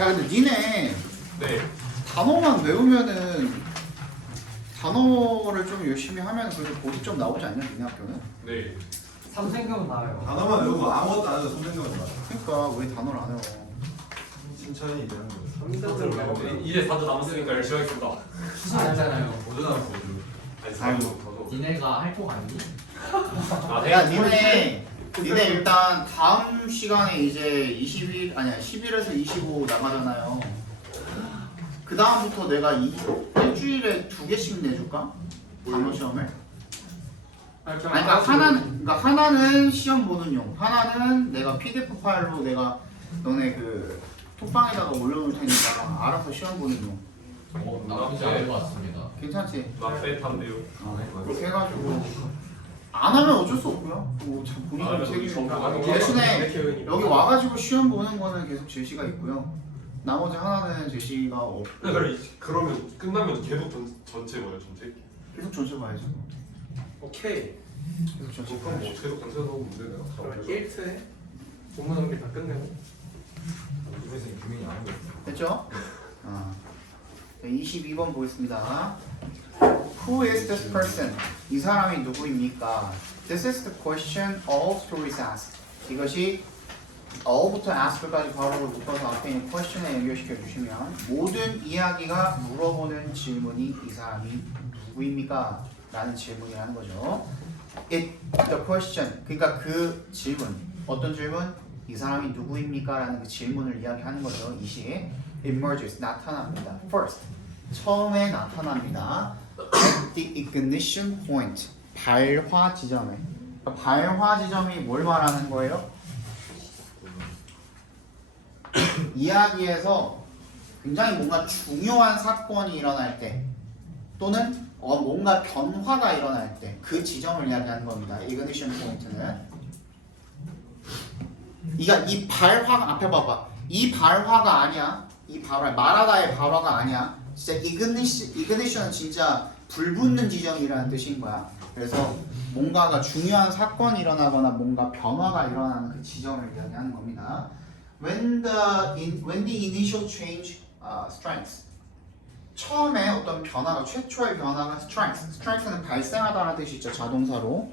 야 근데 니네 네. 단어만 외우면은 단어를 좀 열심히 하면 그래도 고득점 나오지 않냐 니네 학교는? 네. 삼생경은 나와요. 단어만 외우고 아무것도 안 해도 선생님은 나. 그러니까 왜 단어를 안 외워? 칭찬이 되는 거예요. 이제 4주 남았으니까 열심히 하겠습니다. 수사 아니잖아요. 보존하면 보존. 아니, 아이고. 저도. 니네가 할 거 아니니? 아, 야 니네 일단 다음 시간에 이제 20일 아니야 10일에서 25 나가잖아요. 그 다음부터 내가 일주일에 2개씩 내줄까? 단어 시험을? 아니, 그러니까 하나는 시험 보는 용, 하나는 내가 PDF 파일로 내가 너네 그 톡방에다가 올려놓을 테니까 알아서 시험 보는 용. 나쁘지 않은 것 같습니다. 괜찮지? 나 빼탄데요. 그렇게 해가지고 안 하면 어쩔 수 없고요. 뭐참 본인이 책임이니까. 대신에 여기 와가지고 시험 보는 거는 계속 제시가 있고요. 나머지 하나는 제시가 없고 그러면 끝나면 계속 전체 뭐예요, 전체? 계속 전체 봐야죠. 오케이. 계속 전체 그럼 뭐 봐야죠. 계속 전체 넣으면 문제네요. 그럼 1트에 본문 정리 다 끝내고 선생님 규민이 아닌 거 같아요. 됐죠? 22번 보겠습니다. Who is this person? 이 사람이 누구입니까? This is the question all stories ask. 이것이 all부터 ask까지 바로 묶어서 앞에 있는 question에 연결시켜 주시면 모든 이야기가 물어보는 질문이 이 사람이 누구입니까? 라는 질문이라는 거죠. The question. 그러니까 그 질문. 어떤 질문? 이 사람이 누구입니까? 라는 그 질문을 이야기하는 거죠. 이 시에 emerges. 나타납니다. First. 처음에 나타납니다. At the ignition point. 발화 지점에. 발화 지점이 뭘 말하는 거예요? 이야기에서 굉장히 뭔가 중요한 사건이 일어날 때 또는 뭔가 변화가 일어날 때 그 지점을 이야기하는 겁니다. ignition point는 이 발화가 앞에 봐봐. 이 발화가 아니야. 이 발화 말하다의 발화가 아니야. 진짜 ignition은 진짜 불 붙는 지점이라는 뜻인 거야. 그래서 뭔가가 중요한 사건이 일어나거나 뭔가 변화가 일어나는 그 지점을 이야기하는 겁니다. When the initial change strikes. 처음에 어떤 변화가 최초의 변화가 strikes는 발생하다는 뜻이죠. 자동사로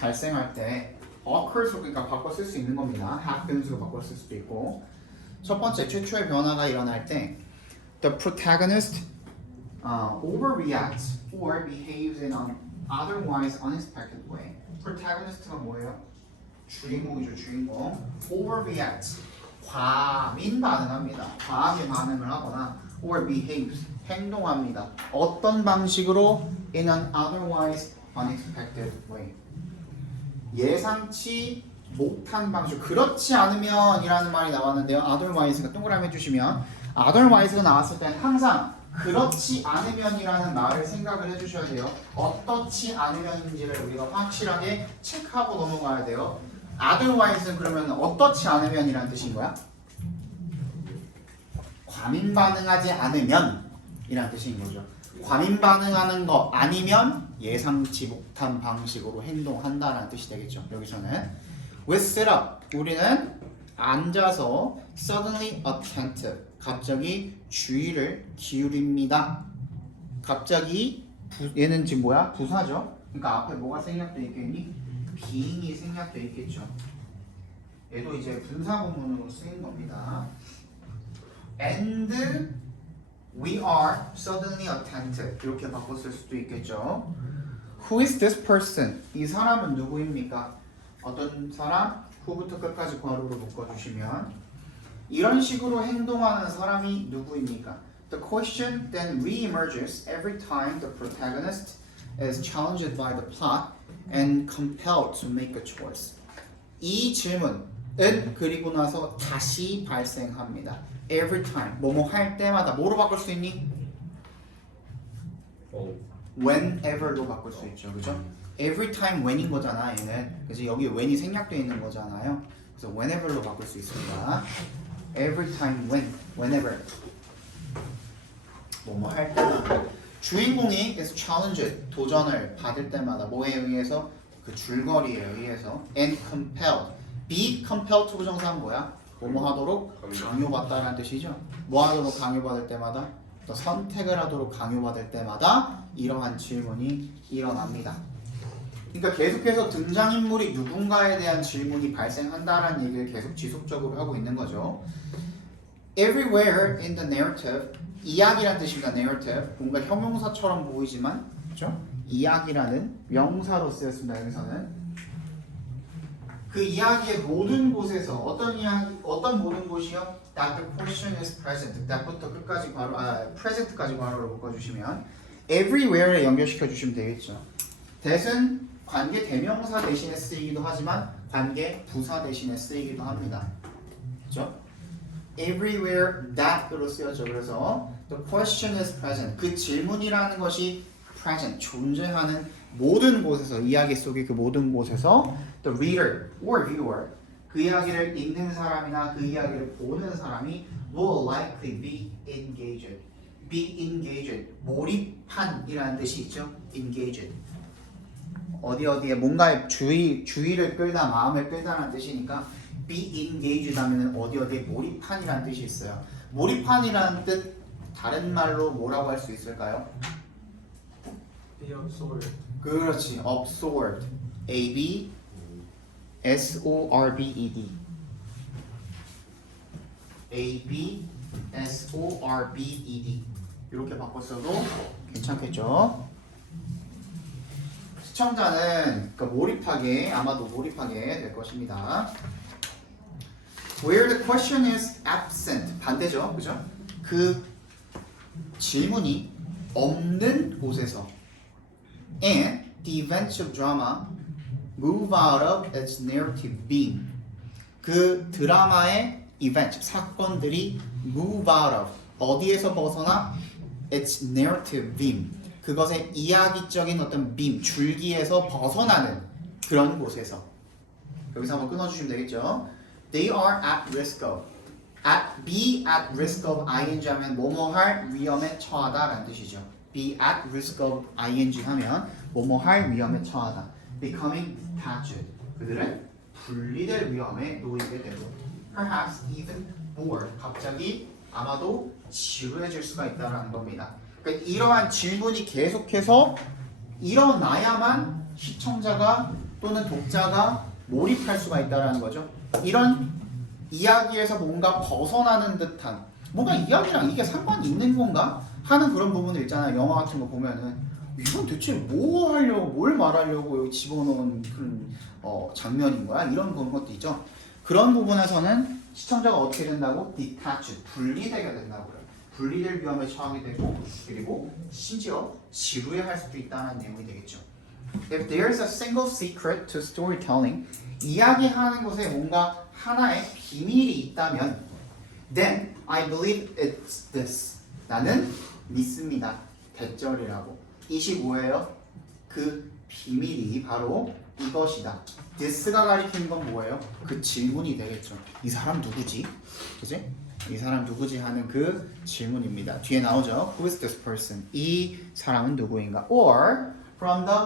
발생할 때 occur로 그러니까 바꿔 쓸 수 있는 겁니다. happens로 바꿔 쓸 수도 있고 첫 번째 최초의 변화가 일어날 때 the protagonist overreacts or behaves in an otherwise unexpected way. protagonist가 뭐예요? 주인공이죠. 주인공. overreacts 과민 반응합니다. 과하게 반응을 하거나 or behaves 행동합니다. 어떤 방식으로 in an otherwise unexpected way. 예상치 못한 방식. 그렇지 않으면 이라는 말이 나왔는데요. otherwise가 동그라미 해주시면 otherwise가 나왔을 때는 항상 그렇지 않으면이라는 말을 생각을 해주셔야 돼요. 어떻지 않으면인지를 우리가 확실하게 체크하고 넘어가야 돼요. otherwise는 그러면 어떻지 않으면이라는 뜻인 거야? 과민 반응하지 않으면 이라는 뜻인 거죠. 과민 반응하는 거 아니면 예상치 못한 방식으로 행동한다라는 뜻이 되겠죠. 여기서는 with sit up 우리는 앉아서 suddenly attentive 갑자기 주의를 기울입니다. 갑자기 얘는 지금 뭐야? 부사죠. 그러니까 앞에 뭐가 생략되어 있겠니? being이 생략되어 있겠죠. 얘도 이제 분사구문으로 쓰인 겁니다. And we are suddenly attentive 이렇게 바꿨을 수도 있겠죠. Who is this person? 이 사람은 누구입니까? 어떤 사람? who부터 끝까지 괄호로 묶어주시면 이런 식으로 행동하는 사람이 누구입니까? The question then re-emerges every time the protagonist is challenged by the plot and compelled to make a choice. 이 질문은 그리고 나서 다시 발생합니다. Every time 뭐뭐 할 때마다 뭐로 바꿀 수 있니? Whenever로 바꿀 수 있죠, 그죠? Every time when인 거잖아, 얘는. 그래서 여기 when이 생략되어 있는 거잖아요. 그래서 whenever로 바꿀 수 있습니다. Every time when, whenever. 뭐뭐 할 때마다. 주인공이 is challenged, 도전을 받을 때마다 뭐에 의해서? 그 줄거리에 의해서 and compelled. be compelled to 부정사는 뭐야? 뭐뭐 하도록 강요받다라는 뜻이죠. 뭐 하도록 강요받을 때마다 또 선택을 하도록 강요받을 때마다 이러한 질문이 일어납니다. 그러니까 계속해서 등장인물이 누군가에 대한 질문이 발생한다라는 얘기를 계속 지속적으로 하고 있는 거죠. Everywhere in the narrative, 이야기란 뜻입니다. narrative, 뭔가 형용사처럼 보이지만 그렇죠? 이야기라는 명사로 쓰였습니다. 여기서는 그 이야기의 모든 곳에서 어떤 이야기, 어떤 모든 곳이요? That the question is present. that부터 끝까지 괄호, present까지 괄호로 묶어주시면 everywhere에 연결시켜 주시면 되겠죠. that은 관계 대명사 대신에 쓰이기도 하지만 관계 부사 대신에 쓰이기도 합니다. 그렇죠? Everywhere that으로 쓰여져. 그래서 the question is present. 그 질문이라는 것이 present, 존재하는 모든 곳에서, 이야기 속의 그 모든 곳에서 the reader or viewer, 그 이야기를 읽는 사람이나 그 이야기를 보는 사람이 will likely be engaged. be engaged, 몰입한이라는 뜻이 있죠. engaged. 어디에 뭔가에 주의를 끌다, 마음을 끌다라는 뜻이니까 be engaged 하면 어디에 몰입한이라는 뜻이 있어요. 몰입한이라는 뜻 다른 말로 뭐라고 할 수 있을까요? be absorbed. 그렇지, absorbed. A-B S-O-R-B-E-D. A-B-S-O-R-B-E-D. 이렇게 바꿨어도 괜찮겠죠? 시청자는 그러니까 몰입하게, 아마도 몰입하게 될 것입니다. Where the question is absent, 반대죠, 그죠? 그 질문이 없는 곳에서 and the events of drama move out of its narrative beam. 그 드라마의 event, 사건들이 move out of, 어디에서 벗어나? its narrative beam. 그것의 이야기적인 어떤 beam, 줄기에서 벗어나는 그런 곳에서. 여기서 한번 끊어주시면 되겠죠. They are at risk of. be at risk of ing 하면 뭐뭐 할 위험에 처하다라는 뜻이죠. be at risk of ing 하면 뭐뭐 할 위험에 처하다. becoming detached. 그들은 분리될 위험에 놓이게 되고 perhaps even more. 갑자기 아마도 지루해질 수가 있다는 겁니다. 그러니까 이러한 질문이 계속해서 일어나야만 시청자가 또는 독자가 몰입할 수가 있다는 거죠. 이런 이야기에서 뭔가 벗어나는 듯한, 뭔가 이야기랑 이게 상관이 있는 건가 하는 그런 부분들 있잖아요. 영화 같은 거 보면은 이건 대체 뭐 하려고, 뭘 말하려고 여기 집어넣은 그런 장면인 거야? 이런 것도 있죠. 그런 부분에서는 시청자가 어떻게 된다고? detached, 분리되게 된다고요. 분리될 위험에 처하게 되고, 그리고 심지어 지루해할 수도 있다는 내용이 되겠죠. If there is a single secret to storytelling, 이야기하는 것에 뭔가 하나의 비밀이 있다면, then I believe it's this. 나는 믿습니다. 대절이라고. 이시 뭐예요? 그 비밀이 바로 이것이다. this가 가리키는 건 뭐예요? 그 질문이 되겠죠. 이 사람 누구지? 그지? 이 사람 누구지 하는 그 질문입니다. 뒤에 나오죠. Who is this person? 이 사람은 누구인가? Or from the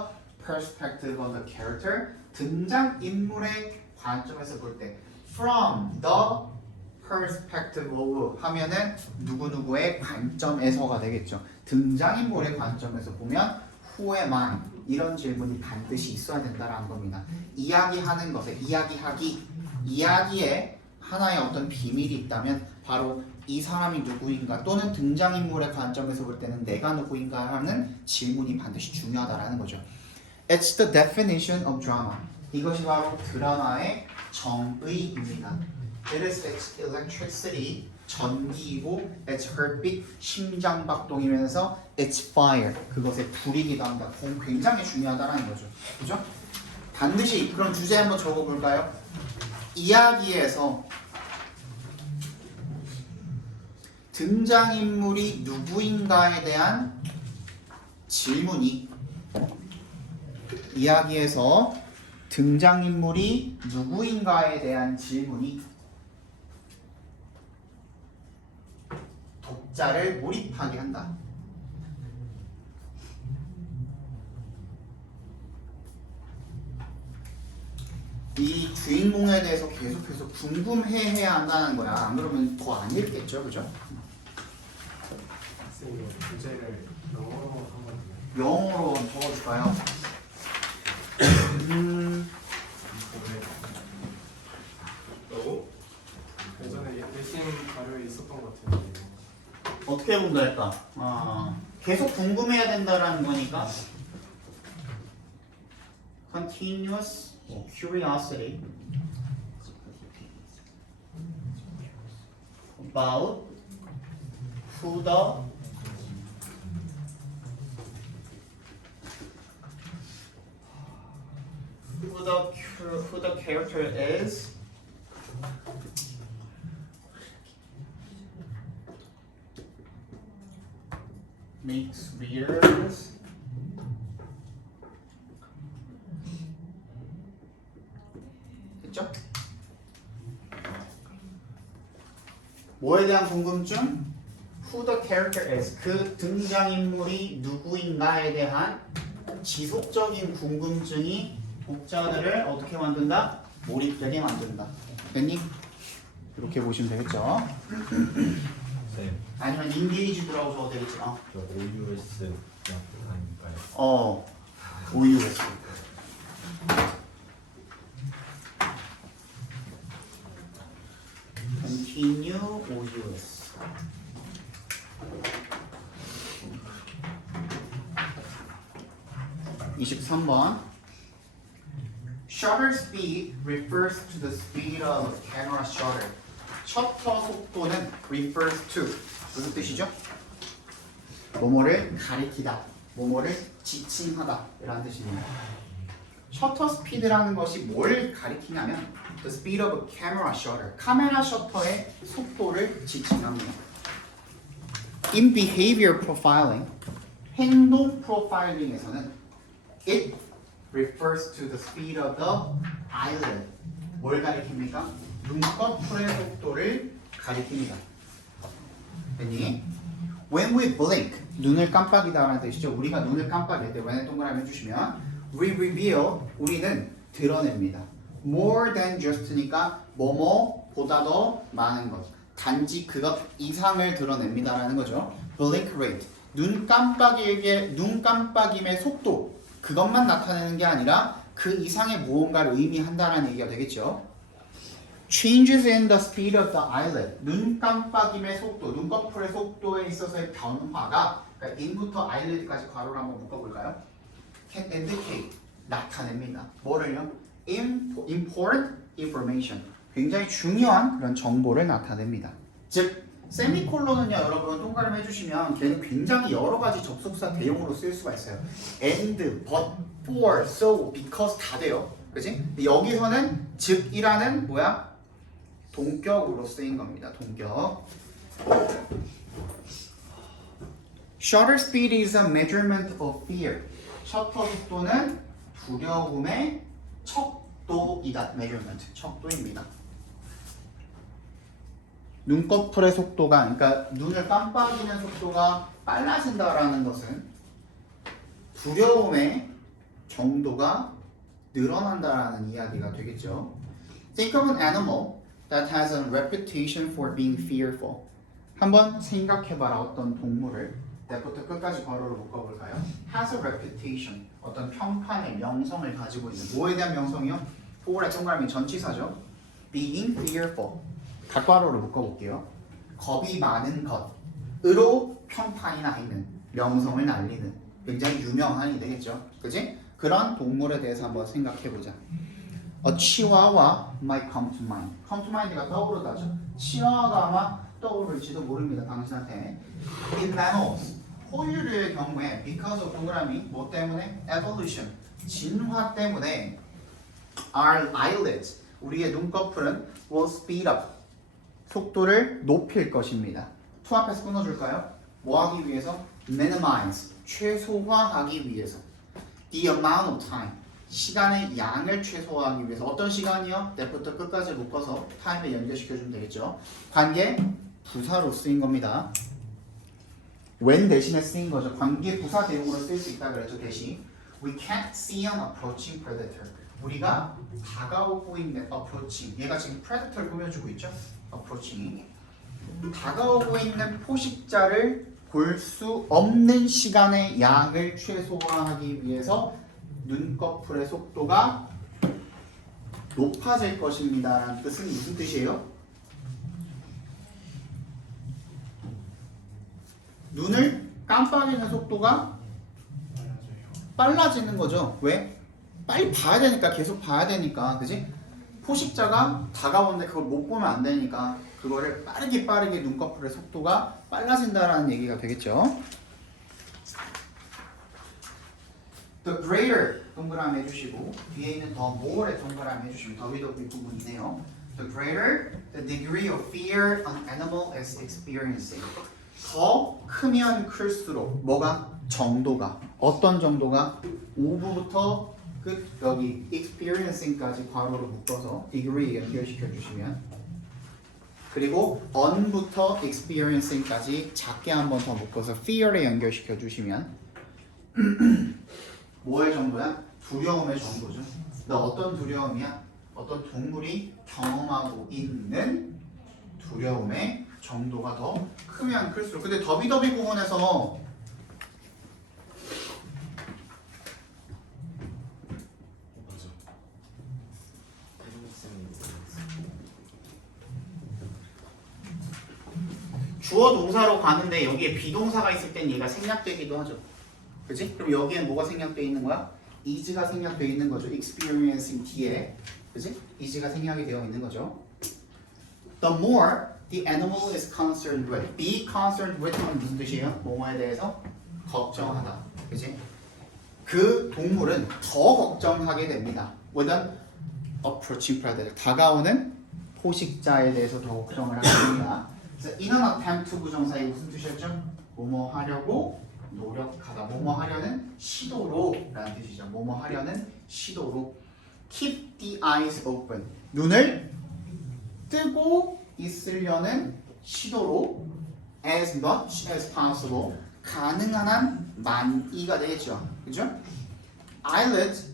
perspective of the character. 등장인물의 관점에서 볼 때 from the perspective of 하면은 누구누구의 관점에서가 되겠죠. 등장인물의 관점에서 보면 who am I? 이런 질문이 반드시 있어야 된다는 겁니다. 이야기하는 것에 이야기에 하나의 어떤 비밀이 있다면 바로 이 사람이 누구인가 또는 등장인물의 관점에서 볼 때는 내가 누구인가 하는 질문이 반드시 중요하다라는 거죠. It's the definition of drama. 이것이 바로 드라마의 정의입니다. It is its electricity, 전기이고 its heartbeat, 심장박동이면서 its fire, 그것의 불이기도 합니다. 굉장히 중요하다는 거죠. 그죠? 반드시 그럼 주제 한번 적어볼까요? 이야기에서 등장인물이 누구인가에 대한 질문이 이야기에서 등장인물이 누구인가에 대한 질문이 독자를 몰입하게 한다. 이 주인공에 대해서 계속해서 궁금해해야 한다는 거야. 안 그러면 더 안 읽겠죠, 그죠? 선생님 주제를 영어로 한번 영어로 한번 적어줄까요? 어? 예전에 내신 자료에 있었던 것 같은데 어떻게 본다 할까? 계속 궁금해야 된다라는 거니까 continuous curiosity about who the character is makes readers 됐죠? 뭐에 대한 궁금증? Who the character is 그 등장인물이 누구인가에 대한 지속적인 궁금증이 독자들을 어떻게 만든다? 몰입되게 만든다. 됐니? 이렇게 보시면 되겠죠? 쌤, 아니면 engaged라고 적어도 되겠죠? 저 OUS 아닌가요? OUS continue OUS 23번 Shutter speed refers to the speed of camera shutter. 셔터 속도는 refers to 무슨 뜻이죠? 뭐뭐를 가리키다, 뭐뭐를 지칭하다 이라는 뜻입니다. 셔터 스피드라는 것이 뭘 가리키냐면 the speed of a camera shutter. 카메라 셔터의 속도를 지칭합니다. In behavior profiling, 행동 프로파일링에서는 it refers to the speed of the eyelid. 뭘 가리킵니까? 눈꺼풀의 속도를 가리킵니다. 됐니? When we blink, 눈을 깜빡이다라는 뜻이죠. 우리가 눈을 깜빡일 때 when 동그라미 해주시면 we reveal, 우리는 드러냅니다. More than just니까 뭐뭐보다 더 많은 것. 단지 그것 이상을 드러냅니다라는 거죠. Blink rate, 눈 깜빡임의 속도. 그것만 나타내는 게 아니라 그 이상의 무언가를 의미한다라는 얘기가 되겠죠. Changes in the speed of the eyelid. 눈 깜빡임의 속도, 눈꺼풀의 속도에 있어서의 변화가 그러니까 in부터 eyelid까지 괄호를 한번 묶어볼까요? Can indicate, 나타냅니다. 뭐를요? Important information. 굉장히 중요한 그런 정보를 나타냅니다. 즉, 세미콜론은요, 여러분 동그라미 해주시면 걔는 굉장히 여러 가지 접속사 대용으로 쓸 수가 있어요. And, but, for, so, because 다 돼요. 그렇지? 여기서는 즉이라는 뭐야? 동격으로 쓰인 겁니다. 동격. Shutter speed is a measurement of fear. 셔터 속도는 두려움의 척도이다. measurement, 척도입니다. 눈꺼풀의 속도가, 그러니까 눈을 깜빡이는 속도가 빨라진다라는 것은 두려움의 정도가 늘어난다라는 이야기가 되겠죠. Think of an animal that has a reputation for being fearful. 한번 생각해봐라. 어떤 동물을 내부터 끝까지 괄호를 묶어볼까요? Has a reputation. 어떤 평판의 명성을 가지고 있는. 뭐에 대한 명성이요? for의 동그라미 전치사죠. Being fearful. 갓괄호를 묶어볼게요. 겁이 많은 것으로 평판이 나 있는, 명성을 날리는 굉장히 유명한이 되겠죠. 그지? 그런 동물에 대해서 한번 생각해보자. A chihuahua might come to mind. come to mind가 떠오르다죠. 치와와가 아마 떠오를지도 모릅니다. 당신한테. In mammals, 포유류의 경우에 because of 동그라미 뭐 때문에? evolution, 진화 때문에 our eyelids, 우리의 눈꺼풀은 will speed up, 속도를 높일 것입니다. to 앞에서 끊어줄까요? 뭐 하기 위해서? minimize, 최소화하기 위해서. the amount of time, 시간의 양을 최소화하기 위해서. 어떤 시간이요? 때부터 끝까지 묶어서 타임에 연결시켜주면 되겠죠. 관계 부사로 쓰인 겁니다. when 대신에 쓰인 거죠. 관계 부사 대용으로 쓸 수 있다 그랬죠. 대신 we can't see an approaching predator. 우리가 다가오고 있는 approaching, 얘가 지금 predator 꾸며주고 있죠? approaching. 다가오고 있는 포식자를 볼 수 없는 시간의 양을 최소화하기 위해서 눈꺼풀의 속도가 높아질 것입니다 라는 뜻은 무슨 뜻이에요? 눈을 깜빡이는 속도가 빨라지는 거죠. 왜? 빨리 봐야 되니까, 계속 봐야 되니까, 그지? 포식자가 다가오는데 그걸 못 보면 안 되니까 그거를 빠르게 눈꺼풀의 속도가 빨라진다라는 얘기가 되겠죠. The greater 동그라미 해주시고 뒤에 있는 the more의 동그라미 해주시면 더위더위 부분이네요. The greater the degree of fear an animal is experiencing. 더 크면 클수록 뭐가? 정도가. 어떤 정도가? 5부부터 끝 여기 experiencing까지 괄호로 묶어서 degree 연결시켜 주시면, 그리고 on부터 experiencing까지 작게 한 번 더 묶어서 fear에 연결시켜 주시면 뭐의 정도야? 두려움의 정도죠. 근데 어떤 두려움이야? 어떤 동물이 경험하고 있는 두려움의 정도가 더 크면 클수록. 근데 더비더비 부분에서 주어 동사로 가는데 여기에 비동사가 있을 땐 얘가 생략되기도 하죠. 그치? 그럼 여기엔 뭐가 생략되어 있는 거야? is가 생략되어 있는 거죠. experiencing 뒤에. 그치? is가 생략이 되어 있는 거죠. The more the animal is concerned with. Be concerned with는 무슨 뜻이에요? 뭐뭐에 대해서 걱정하다. 그치? 그 동물은 더 걱정하게 됩니다. with an approaching predator. 다가오는 포식자에 대해서 더 걱정을 하게 됩니다. 그래서 in an attempt to 부정사이 무슨 뜻이었죠? 뭐뭐 하려고 노력하다. 뭐뭐 하려는 시도로 라는 뜻이죠. 뭐뭐 하려는 시도로. Keep the eyes open. 눈을 뜨고 있으려는 시도로 as much as possible. 가능한 한 많이가 되겠죠. 그죠? Eyelids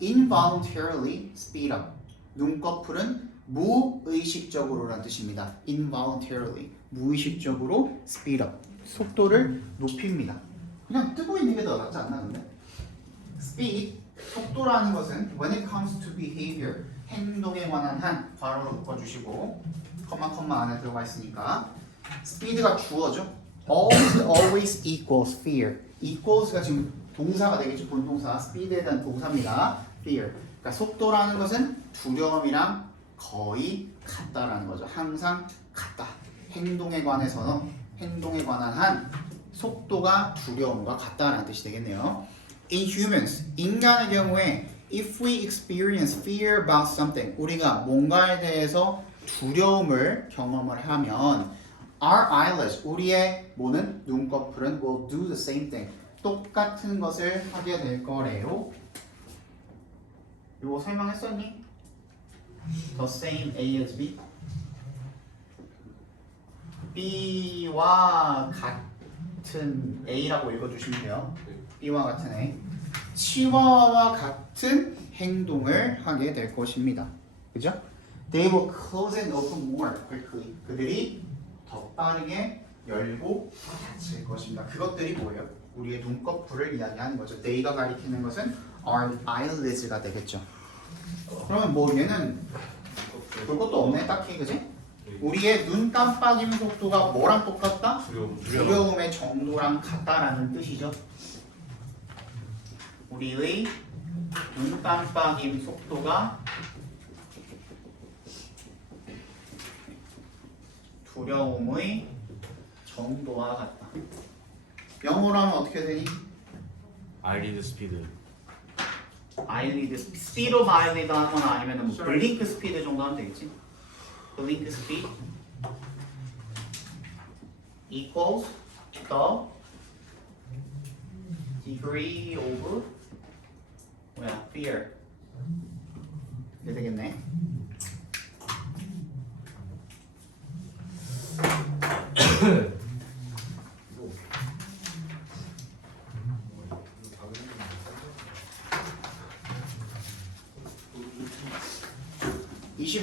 involuntarily speed up. 눈꺼풀은 무의식적으로라는 뜻입니다. involuntarily. 무의식적으로 speed up. 속도를 높입니다. 그냥 뜨고 있는 게 더 낫지 않나 근데? Speed, 속도라는 것은 when it comes to behavior, 행동에 관한 한 괄호로 묶어주시고 컴마 안에 들어가 있으니까 speed가 주어죠. always equals fear. equals가 지금 동사가 되겠죠. 본동사. speed에 대한 동사입니다. fear. 그러니까 속도라는 것은 두려움이랑 거의 같다라는 거죠. 항상 같다. 행동에 관해서는 행동에 관한 한 속도가 두려움과 같다라는 뜻이 되겠네요. In humans, 인간의 경우에 if we experience fear about something, 우리가 뭔가에 대해서 두려움을 경험을 하면 our eyelids, 우리의 뭐는? 눈꺼풀은 will do the same thing. 똑같은 것을 하게 될 거래요. 이거 설명했었니? The same A as B? B와 같은 A라고 읽어주시면 돼요. B와 같은 A. 치와와 같은 행동을 하게 될 것입니다. 그죠? They will close and open more quickly. 그들이 더 빠르게 열고 닫힐 것입니다. 그것들이 뭐예요? 우리의 눈꺼풀을 이야기하는 거죠. They가 가리키는 것은 our eyelids가 되겠죠. 그러면 뭐 얘는 볼 것도 없네 딱히, 그지? 우리의 눈 깜빡임 속도가 뭐랑 똑같다? 두려움의 정도랑 같다라는 뜻이죠. 우리의 눈 깜빡임 속도가 두려움의 정도와 같다. 영어로 하면 어떻게 되니? eyelid speed. eyelid, speed of eyelid 하거나 아니면 뭐 blink speed 정도 하면 되겠지. blink speed equals the degree of fear. 이렇게 되겠네.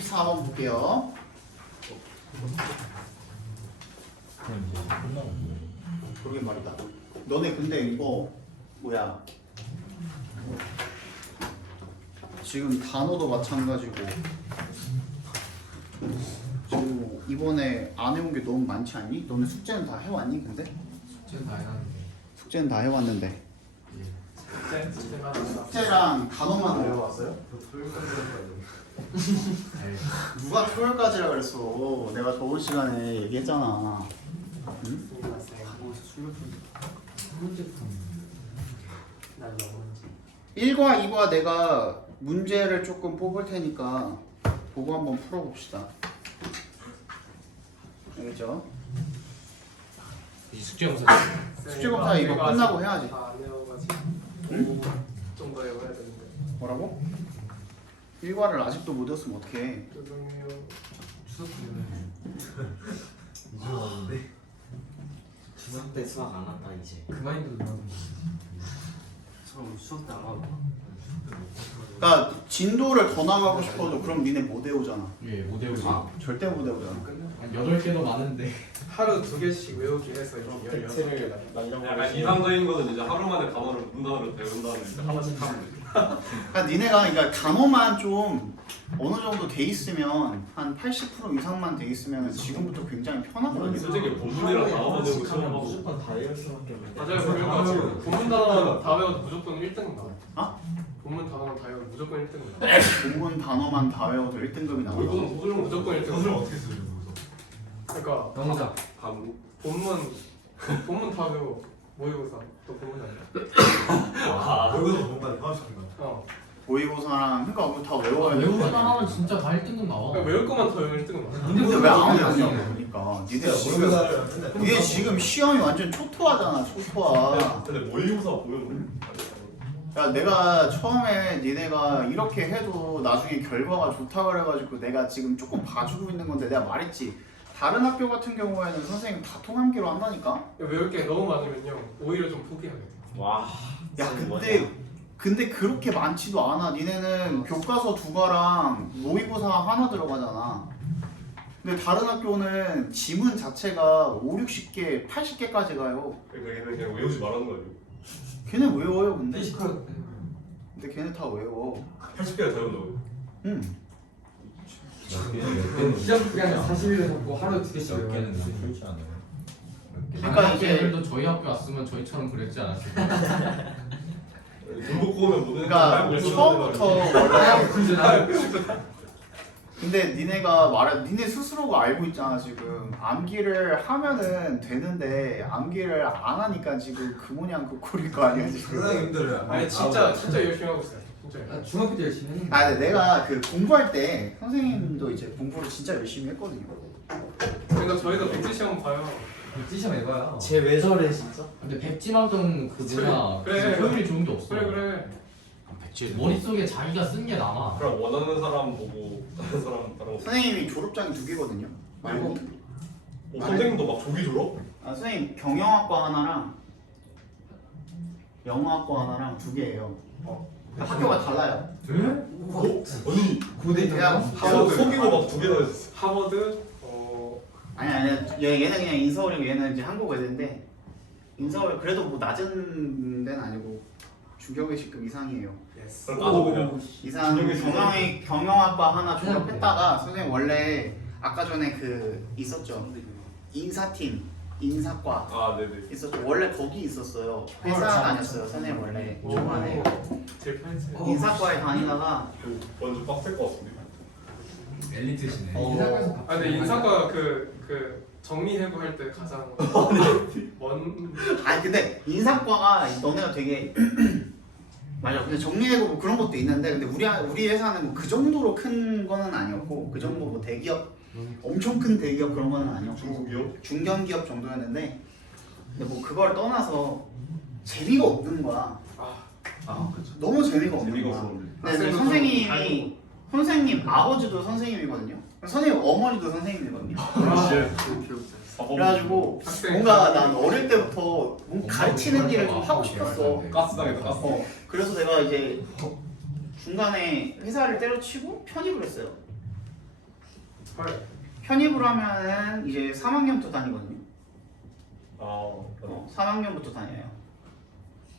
24번 볼게요. 그럼 이제 끝나고 그러게 말이다. 너네 근데 이거 뭐야? 지금 단어도 마찬가지고 지금 이번에 안 해온 게 너무 많지 않니? 너네 숙제는 다 해왔니? 근데 숙제는 다 해놨는데. 숙제는 다 해왔는데 숙제만 숙제랑 단어만 외워왔어요? 누가 토요일까지라 그랬어? 내가 저번 시간에 얘기했잖아. 응? 난 영문지. 1과 2과 내가 문제를 조금 뽑을 테니까 보고 한번 풀어봅시다. 알겠죠? 이 숙제 검사 숙제 검사 이거 끝나고 해야지. 다안 외워가지고 응? 좀더 외워야 되는데. 뭐라고? 1과를 아직도 못 외웠으면 어떡해. 죄송해요. 추석 때문에. 이제 왔는데 추석 때 수학 안 한다 이제. 그 마인드로 나오고 그럼 수학 때안 하고. 그러니까 진도를 더 나가고 싶어도 그럼 니네 못 외우잖아. 예, 못 외우지. 절대 못 외우잖아. 한 8개도 많은데. 하루 2개씩 외우기 해서 이렇게 16개 약간 이상적인 거는 이제 하루 만에 단어를 문단어를 배운 다음에 이제 하나씩 하면 되죠. 그러니까 니네가 그러니까 단어만 좀 어느 정도 돼 있으면 한 80% 이상만 돼 있으면 지금부터 굉장히 편하거든요. 솔직히 본문이랑 단어만 외우고 시험하고 무조건 다 외울 수밖에 없는데. 맞아요. 그러니까 본문 단어만 다 외워도 무조건 1등 나와. 아? 본문 단어만 다 외워도 무조건 1등 나와. 본문 단어만 다 외워도 1등급이 나와. 이거는 무조건 무조건 1등 선생님 나와. 어떻게 쓰죠? 그러니까 영자. 본문 다 외워. 모의고사 또 본문 아니야? 여기서 뭔가 하시는 거. 모의고사랑 그러니까 그거 다 아, 외워야 돼. 외우기만 하면 진짜 다 1등급 나와. 그러니까 외울 것만 더 외우면 1등은 나와. 근데 왜 안 외우냐고 그러니까. 니네 지금 시험이 완전 초토화잖아. 초토화. 근데 모의고사 보면 야, 내가 처음에 니네가 이렇게 해도 나중에 결과가 좋다 그래가지고 내가 지금 조금 봐주고 있는 건데 내가 말했지. 다른 학교 같은 경우에는 선생님 다 통함기로 한다니까? 외울 게 너무 많으면요 오히려 좀 포기하게 돼. 와. 야 근데 그렇게 많지도 않아. 니네는 교과서 2과랑 모의고사 하나 들어가잖아. 근데 다른 학교는 지문 자체가 5, 60개, 80개까지 가요. 그러니까 얘는 그냥 외우지 말라는 거예요. 걔는 외워요 근데. 피지컬. 근데 걔네 다 외워. 80개가 다 외운다고요? 응. 시험 기간에 40일 잡고 하루에 2개씩 몇 외워야 개는 된다. 풀지 않아요. 그러니까 이제 애들도 저희 학교 왔으면 저희처럼 그랬지 않았을까? 공부 꼬우면 모든 그러니까 처음부터 원래 그잖아. 근데 니네 스스로가 알고 있잖아 지금 암기를 하면은 되는데 암기를 안 하니까 지금 그 모양 그 꼴일 거 아니야 지금. 힘들어요. 아니 진짜 열심히 하고 있어요. 진짜. 나 중학교 때 열심히 했는데. 아 근데 내가 그 공부할 때 선생님도 이제 공부를 진짜 열심히 했거든요. 그러니까 저희도 백지 시험 봐요. 시험 해봐요. 쟤왜 저래 진짜? 근데 백지망정 그 뭐냐 그래. 효율이 좋은 게 없어. 그래. 백지. 머릿속에 자기가 쓴 게 남아. 그럼 원하는 사람 보고 다른 사람 다른 거. 선생님이 졸업장이 2개거든요. 말고 선생님도 막 조기 졸업? 아 선생님 경영학과 하나랑 영어학과 하나랑 2개예요. 학교가 달라요. 그래? 아니 고대 그냥 하버드 속이고 막 2개 다 했어. 하버드 아니 얘는 그냥 인서울이고 얘는 이제 한국외대인데 인서울 그래도 뭐 낮은 데는 아니고 중경외식급 이상이에요. 그럼 나도 그냥 이상 경영학과 하나 졸업했다가 선생님 원래 아까 전에 그 있었죠 인사팀 인사과 아 네네. 있었죠. 원래 거기 있었어요. 회사 다녔어요 선생님 원래 초반에 제일 편했어요. 인사과에 다니다가 그 완전 빡셀 것 같은데. 엘리트시네. 아 근데 인사과 그 정리해고 할 때 가장 먼 아니 근데 인사과가 너네가 되게 맞아. 근데 정리해고 뭐 그런 것도 있는데 근데 우리 회사는 뭐 그 정도로 큰 거는 아니었고 그 정도 뭐 대기업 엄청 큰 대기업 그런 거는 아니었고 중국이요? 중견기업 정도였는데 근데 뭐 그걸 떠나서 재미가 없는 거야. 너무 재미가 없는 재미가 거야. 없었는데. 근데 선생님이 선생님 아버지도 선생님이거든요. 선생님 어머니도 선생님이거든요. 그래가지고 뭔가 난 어릴 때부터 뭔가 가르치는 일을 좀 하고 싶었어. 가스당했다 가스. 그래서 내가 이제 중간에 회사를 때려치고 편입을 했어요. 헐. 편입을 하면은 이제 3학년부터 다니거든요. 3학년 3학년부터 다녀요.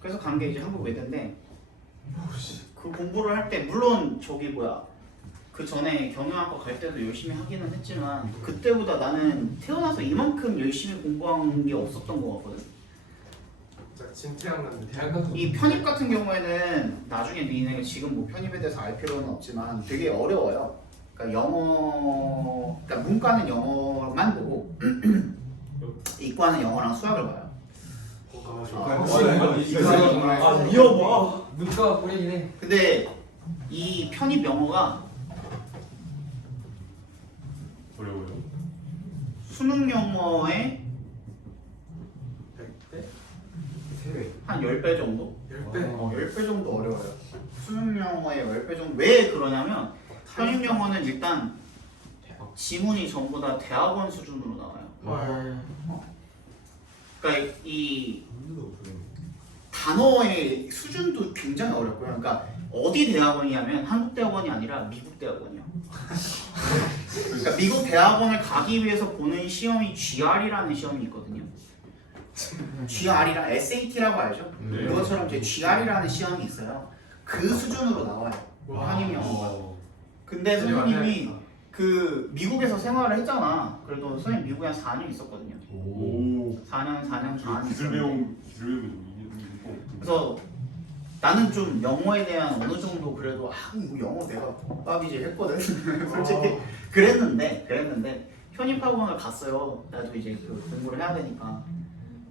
그래서 간 게 이제 한국 외대인데 그 공부를 할 때 물론 저기 그 전에 경영학과 갈 때도 열심히 하기는 했지만 그때보다 나는 태어나서 이만큼 열심히 공부한 게 없었던 것 같거든. 진짜 진태양 났는데. 대학 가서 이 편입 같은 경우에는 나중에 니네 지금 뭐 편입에 대해서 알 필요는 없지만 되게 어려워요. 그러니까 그러니까 문과는 영어만 보고 이과는 영어랑 수학을 봐요. 위험하. 문과가 꼴이긴 해. 근데 이 편입 영어가 어려워요. 수능 영어의 100배? 한 10배 정도? 10배? 10배 정도 어려워요. 수능 영어의 10배 정도. 왜 그러냐면 편입 영어는 일단 지문이 전부 다 대학원 수준으로 나와요. 헐. 그러니까 이 단어의 수준도 굉장히 어렵고요. 그러니까 어디 대학원이냐면 한국 대학원이 아니라 미국 대학원이요. 그러니까 미국 대학원을 가기 위해서 보는 시험이 GR이라는 시험이 있거든요. GR이랑 SAT라고 알죠? 네. 그것처럼 이제 GR이라는 시험이 있어요. 그 수준으로 나와요. 와. 편입 영어가. 근데 선생님이 그 미국에서 생활을 했잖아. 그래도 선생님 미국에 한 4년 있었거든요. 오. 4년 기술 있었는데. 배움 그래서 나는 좀 영어에 대한 어느 정도 그래도 이거 영어 내가 밥이지 했거든. 솔직히 그랬는데 편입학원을 갔어요. 나도 이제 그 공부를 해야 되니까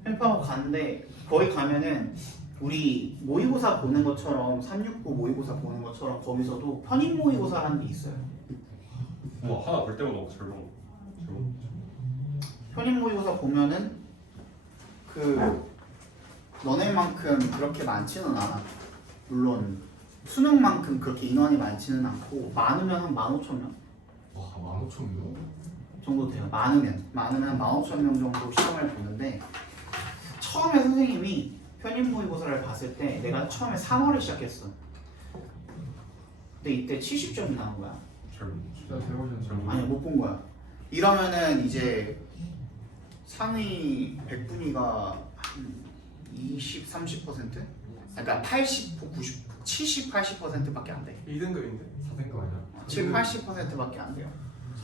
편입학원 갔는데 거기 가면은 우리 모의고사 보는 것처럼 369 모의고사 보는 것처럼 거기서도 편입 모의고사라는 게 있어요. 하나 볼 때마다 절망. 편입 모의고사 보면은 그 너네만큼 그렇게 많지는 않아. 물론 수능만큼 그렇게 인원이 많지는 않고 많으면 한 15,000명 와 15,000명? 정도 돼요. 많으면 한 15,000명 정도 시험을 보는데 처음에 선생님이 편입 모의고사를 봤을 때 내가 처음에 3월에 시작했어. 근데 이때 70점이 나온 거야. 진짜 대박이었어. 아니 못 본 거야. 이러면은 이제 상위 100분위가 한 20, 30%? 그러니까 80, 90, 70, 80%밖에 안 돼. 2등급인데? 4등급 아니야? 7, 80%밖에 안 돼요.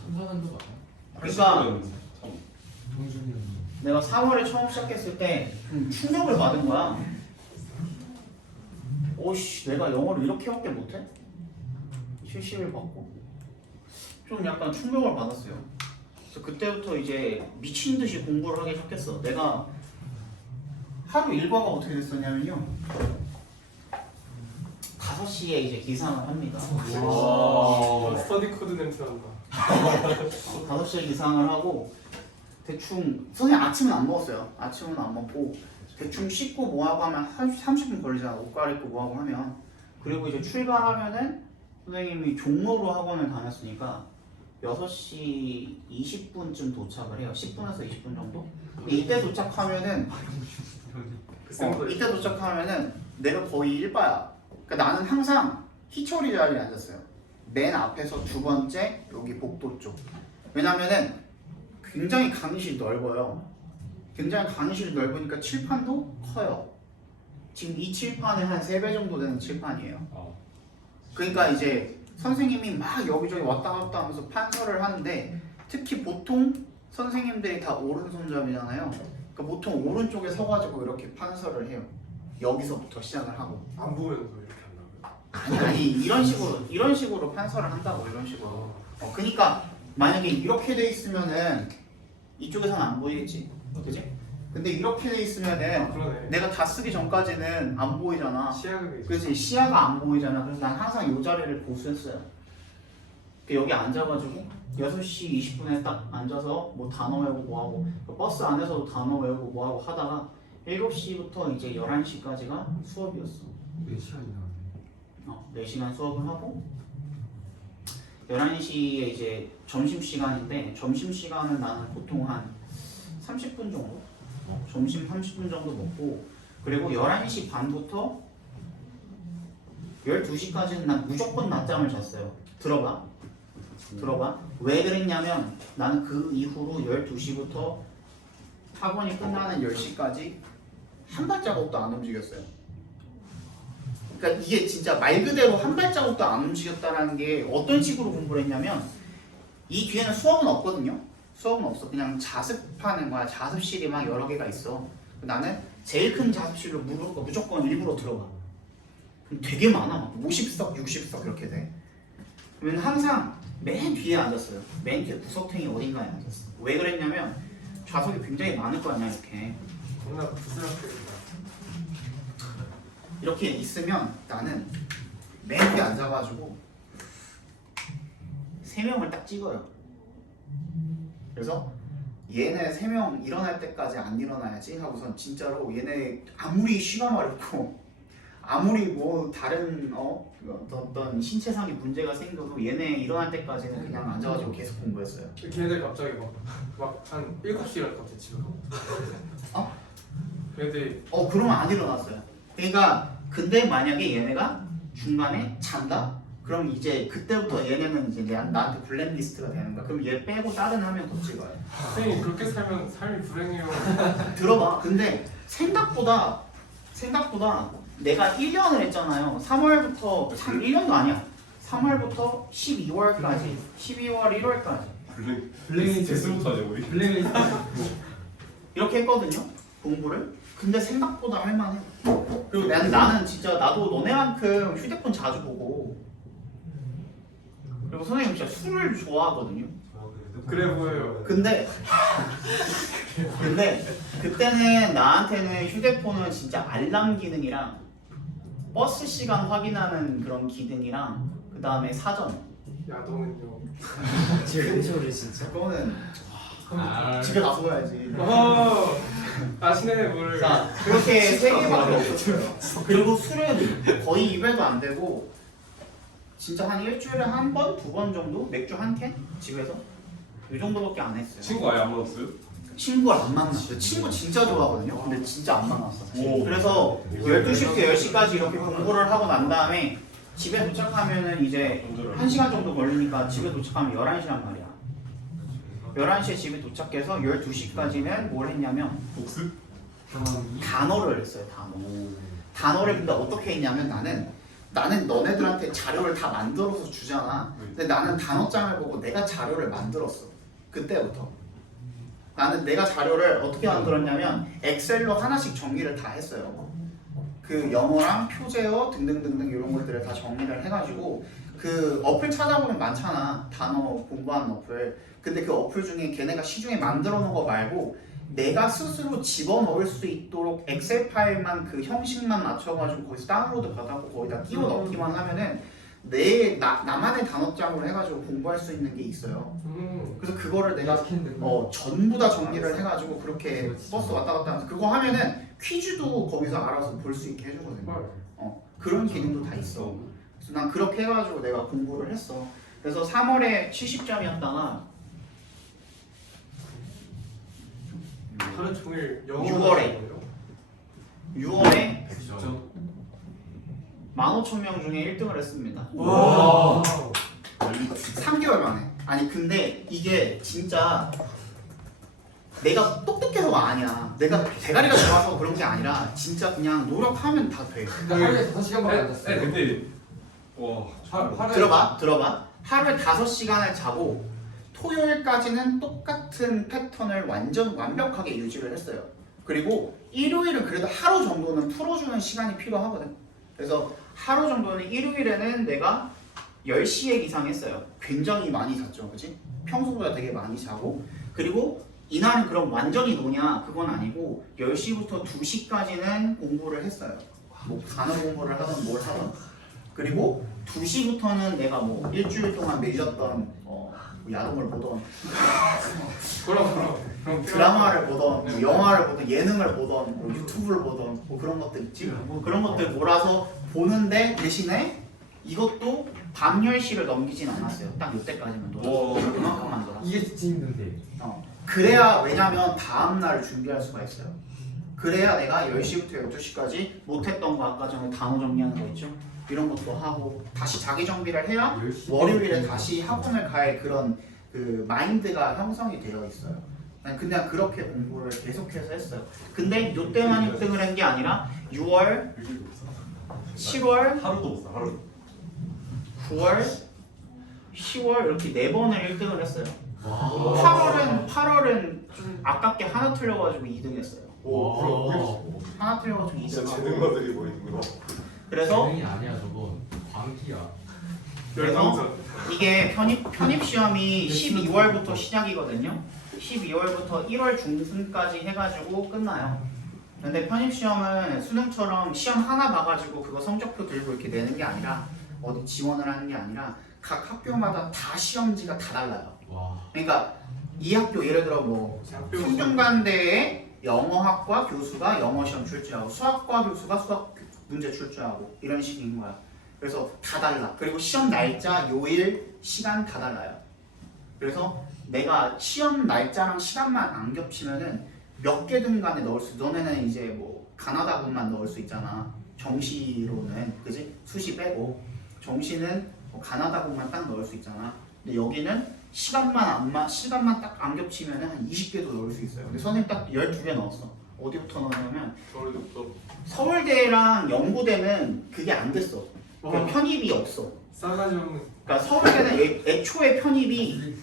3, 4등급 아니야? 그러니까 동준이 내가 4월에 처음 시작했을 때 좀 충격을 받은 거야. 오씨, 내가 영어를 이렇게밖에 못해? 70을 받고 좀 약간 충격을 받았어요. 그래서 그때부터 이제 미친 듯이 공부를 하기 시작했어. 내가 하루 일과가 어떻게 됐었냐면요. 5시에 이제 기상을 합니다. 스터디 코드 냄새 난다. 5시에 기상을 하고 대충 선생님 아침은 안 먹었어요. 아침은 안 먹고 대충 씻고 뭐하고 하면 30분 걸리잖아. 옷 갈아입고 뭐하고 하면. 그리고 이제 출발하면은 선생님이 종로로 학원을 다녔으니까 6시 20분쯤 도착을 해요. 10분에서 20분 정도? 이때 도착하면은 이때 도착하면은 내가 거의 일바야. 그러니까 나는 항상 희철이 자리에 앉았어요. 맨 앞에서 두 번째 여기 복도 쪽. 왜냐면은 굉장히 강의실이 넓어요. 굉장히 강의실이 넓으니까 칠판도 커요. 지금 이 칠판에 한 3배 정도 되는 칠판이에요. 그러니까 이제 선생님이 막 여기저기 왔다 갔다 하면서 판서를 하는데 특히 보통 선생님들이 다 오른손잡이잖아요. 그러니까 보통 오른쪽에 서가지고 이렇게 판서를 해요. 여기서부터 시작을 하고. 안 보면서 이렇게 한다고요? 아니 이런 식으로 판서를 한다고 이런 식으로. 그러니까 만약에 이렇게 돼 있으면은 이쪽에서는 안 보이겠지, 그지? 근데 이렇게 돼 있으면은 그러네. 내가 다 쓰기 전까지는 안 보이잖아. 시야가 있어. 그렇지, 시야가 안 보이잖아. 그래서 난 항상 이 자리를 보수했어요. 여기 앉아가지고 6시 20분에 딱 앉아서 뭐 단어 외우고 뭐하고 버스 안에서도 단어 외우고 뭐하고 하다가 7시부터 이제 11시까지가 수업이었어. 4시간이나 4시간 수업을 하고 11시에 이제 점심시간인데 점심시간은 나는 보통 한 30분 정도? 점심 30분 정도 먹고 그리고 11시 반부터 12시까지는 난 무조건 낮잠을 잤어요. 들어봐. 들어봐. 왜 그랬냐면 나는 그 이후로 12시부터 학원이 끝나는 10시까지 한 발자국도 안 움직였어요. 그러니까 이게 진짜 말 그대로 한 발자국도 안 움직였다는 게 어떤 식으로 공부를 했냐면 이 뒤에는 수업은 없거든요. 수업은 없어. 그냥 자습하는 거야. 자습실이 막 여러 개가 있어. 나는 제일 큰 자습실로 무조건 일부러 들어가. 그럼 되게 많아. 50석, 60석 이렇게 돼. 그러면 항상 맨 뒤에 앉았어요. 맨 뒤에 구석탱이 어딘가에 앉았어. 왜 그랬냐면 좌석이 굉장히 많을 거 아니야 이렇게. 겁나 부스럽게. 이렇게 있으면 나는 맨 뒤에 앉아가지고 3명을 딱 찍어요. 그래서 얘네 3명 일어날 때까지 안 일어나야지 하고선 진짜로 얘네 아무리 쉬가 마렵고 아무리 뭐 다른 어떤 신체상의 문제가 생겨도 얘네 일어날 때까지는 그냥 앉아가지고 계속 공부했어요. 걔네들 갑자기 막 한 7시간 갑자기 집에 가고. 어? 걔네들이 그러면 안 일어났어요. 그러니까 근데 만약에 얘네가 중간에 잔다? 그럼 이제 그때부터 얘네는 이제 나한테 블랙리스트가 되는 거야. 그럼 얘 빼고 다른 하면 더 찍어요. 선생님 그렇게 살면 삶이 불행해요. 들어봐. 근데 생각보다 내가 1년을 했잖아요. 3월부터 1년도 아니야. 3월부터 12월까지 12월 1월까지 제스부터 하죠 우리. 블랙리스트. 이렇게 했거든요. 공부를. 근데 생각보다 할만해. 그리고 나는 진짜 나도 너네만큼 휴대폰 자주 보고 그리고 선생님 진짜 술을 좋아하거든요. 그래 보여요. 근데 그때는 나한테는 휴대폰은 진짜 알람 기능이랑 버스 시간 확인하는 그런 기능이랑 그 다음에 사전 야동은요. 제일 소리 진짜. 그거는 아, 집에 가서 봐야지. 아시네 뭘. 자 그렇게 3개밖에 없었어요. 그리고 술은 거의 2배도 안 되고 진짜 한 일주일에 한 번, 2번 정도 맥주 한 캔 집에서 이 정도밖에 안 했어요. 친구 아예 안 만났어요? 친구를 안 만났어요. 친구 진짜 좋아하거든요. 근데 진짜 안 만났어. 오. 그래서 12시부터 10시까지 이렇게 공부를 하고 난 다음에 집에 도착하면은 이제 1시간 정도 걸리니까 집에 도착하면 11시란 말이야. 11시에 집에 도착해서 12시까지는 뭘 했냐면 복습? 단어를 했어요. 단어를 근데 어떻게 했냐면 나는 너네들한테 자료를 다 만들어서 주잖아. 근데 나는 단어장을 보고 내가 자료를 만들었어. 그때부터. 나는 내가 자료를 어떻게 만들었냐면 엑셀로 하나씩 정리를 다 했어요. 그 영어랑 표제어 등등등등 이런 것들을 다 정리를 해가지고 그 어플 찾아보면 많잖아. 단어 공부하는 어플. 근데 그 어플 중에 걔네가 시중에 만들어 놓은 거 말고 내가 스스로 집어넣을 수 있도록 엑셀 파일만 그 형식만 맞춰가지고 거기서 다운로드 받아고 거기다 끼워 넣기만 하면은 나만의 단어장으로 해가지고 공부할 수 있는 게 있어요. 그래서 그거를 내가 전부 다 정리를 해가지고 그렇게 버스 왔다 갔다 하면서 그거 하면은 퀴즈도 거기서 알아서 볼 수 있게 해주거든요. 그런 기능도 다 있어. 그래서 난 그렇게 해가지고 내가 공부를 했어. 그래서 3월에 70점이었다가 하루 종일 영어. 6월에 100점. 15,000명 중에 1등을 했습니다. 와. 3개월 만에. 아니 근데 이게 진짜 내가 똑똑해서가 아니야. 내가 대가리가 좋아서 그런 게 아니라 진짜 그냥 노력하면 다 돼. 근데 하루에 5시간밖에 안 잤어요. 근데 와 하루에 들어봐. 하루에 5시간을 자고 토요일까지는 똑같은 패턴을 완벽하게 유지를 했어요. 그리고 일요일은 그래도 하루 정도는 풀어주는 시간이 필요하거든. 그래서 하루 정도는 일요일에는 내가 10시에 이상 했어요. 굉장히 많이 잤죠, 그치? 평소보다 되게 많이 자고 그리고 이날은 그럼 완전히 노냐? 그건 아니고 10시부터 2시까지는 공부를 했어요. 뭐 단어 공부를 하든 뭘 하든 그리고 2시부터는 내가 뭐 일주일 동안 밀렸던 야동을 보던 그럼 드라마를 보던 뭐 영화를 보던 예능을 보던 뭐 유튜브를 보던 뭐 그런 것들 있지? 뭐 그런 것들 몰아서 보는데 대신에 이것도 밤 10시를 넘기진 않았어요. 딱 이때까지만 놀았어요. 그만큼만 놀았어요. 이게 진짜 힘든데. 그래야 왜냐면 다음날을 준비할 수가 있어요. 그래야 내가 10시부터 12시까지 못했던 거 아까 전에 단어 정리하는 거 있죠? 이런 것도 하고 다시 자기 정비를 해야 열심히 월요일에 다시 학원을 갈 그런 그 마인드가 형성이 되어 있어요. 난 그냥 그렇게 공부를 계속해서 했어요. 근데 요때만 1등을 한 게 아니라 6월, 10월, 하루도 못 사. 하루. 9월, 10월 이렇게 4번을 1등을 했어요. 와. 8월은 좀 아깝게 하나 틀려가지고 2등 했어요. 와. 하나 틀려가지고 2등 진짜 하고. 재능가들이 보이는 거. 그래서 재능이 아니야 저거. 광기야. 그래서 이게 편입 시험이 12월부터 시작이거든요. 12월부터 1월 중순까지 해가지고 끝나요. 근데 편입 시험은 수능처럼 시험 하나 봐가지고 그거 성적표 들고 이렇게 내는 게 아니라 어디 지원을 하는 게 아니라 각 학교마다 다 시험지가 다 달라요. 와. 그러니까 이 학교 예를 들어 뭐 성균관대의 영어학과 교수가 영어 시험 출제하고 수학과 교수가 수학 문제 출제하고 이런 식인 거야. 그래서 다 달라. 그리고 시험 날짜, 요일, 시간 다 달라요. 그래서 내가 시험 날짜랑 시간만 안 겹치면은 몇 개든 간에 넣을 수. 너네는 이제 뭐 가나다군만 넣을 수 있잖아. 정시로는 그지? 수시 빼고 정시는 뭐 가나다군만 딱 넣을 수 있잖아. 근데 여기는 시간만 딱 안 겹치면은 한 20개도 넣을 수 있어요. 근데 선생님 딱 12개 넣었어. 어디부터 넣었냐면 서울대랑 영구대는 그게 안 됐어. 그러니까 편입이 없어. 싸가지 없는. 그러니까 서울대는 애초에 편입이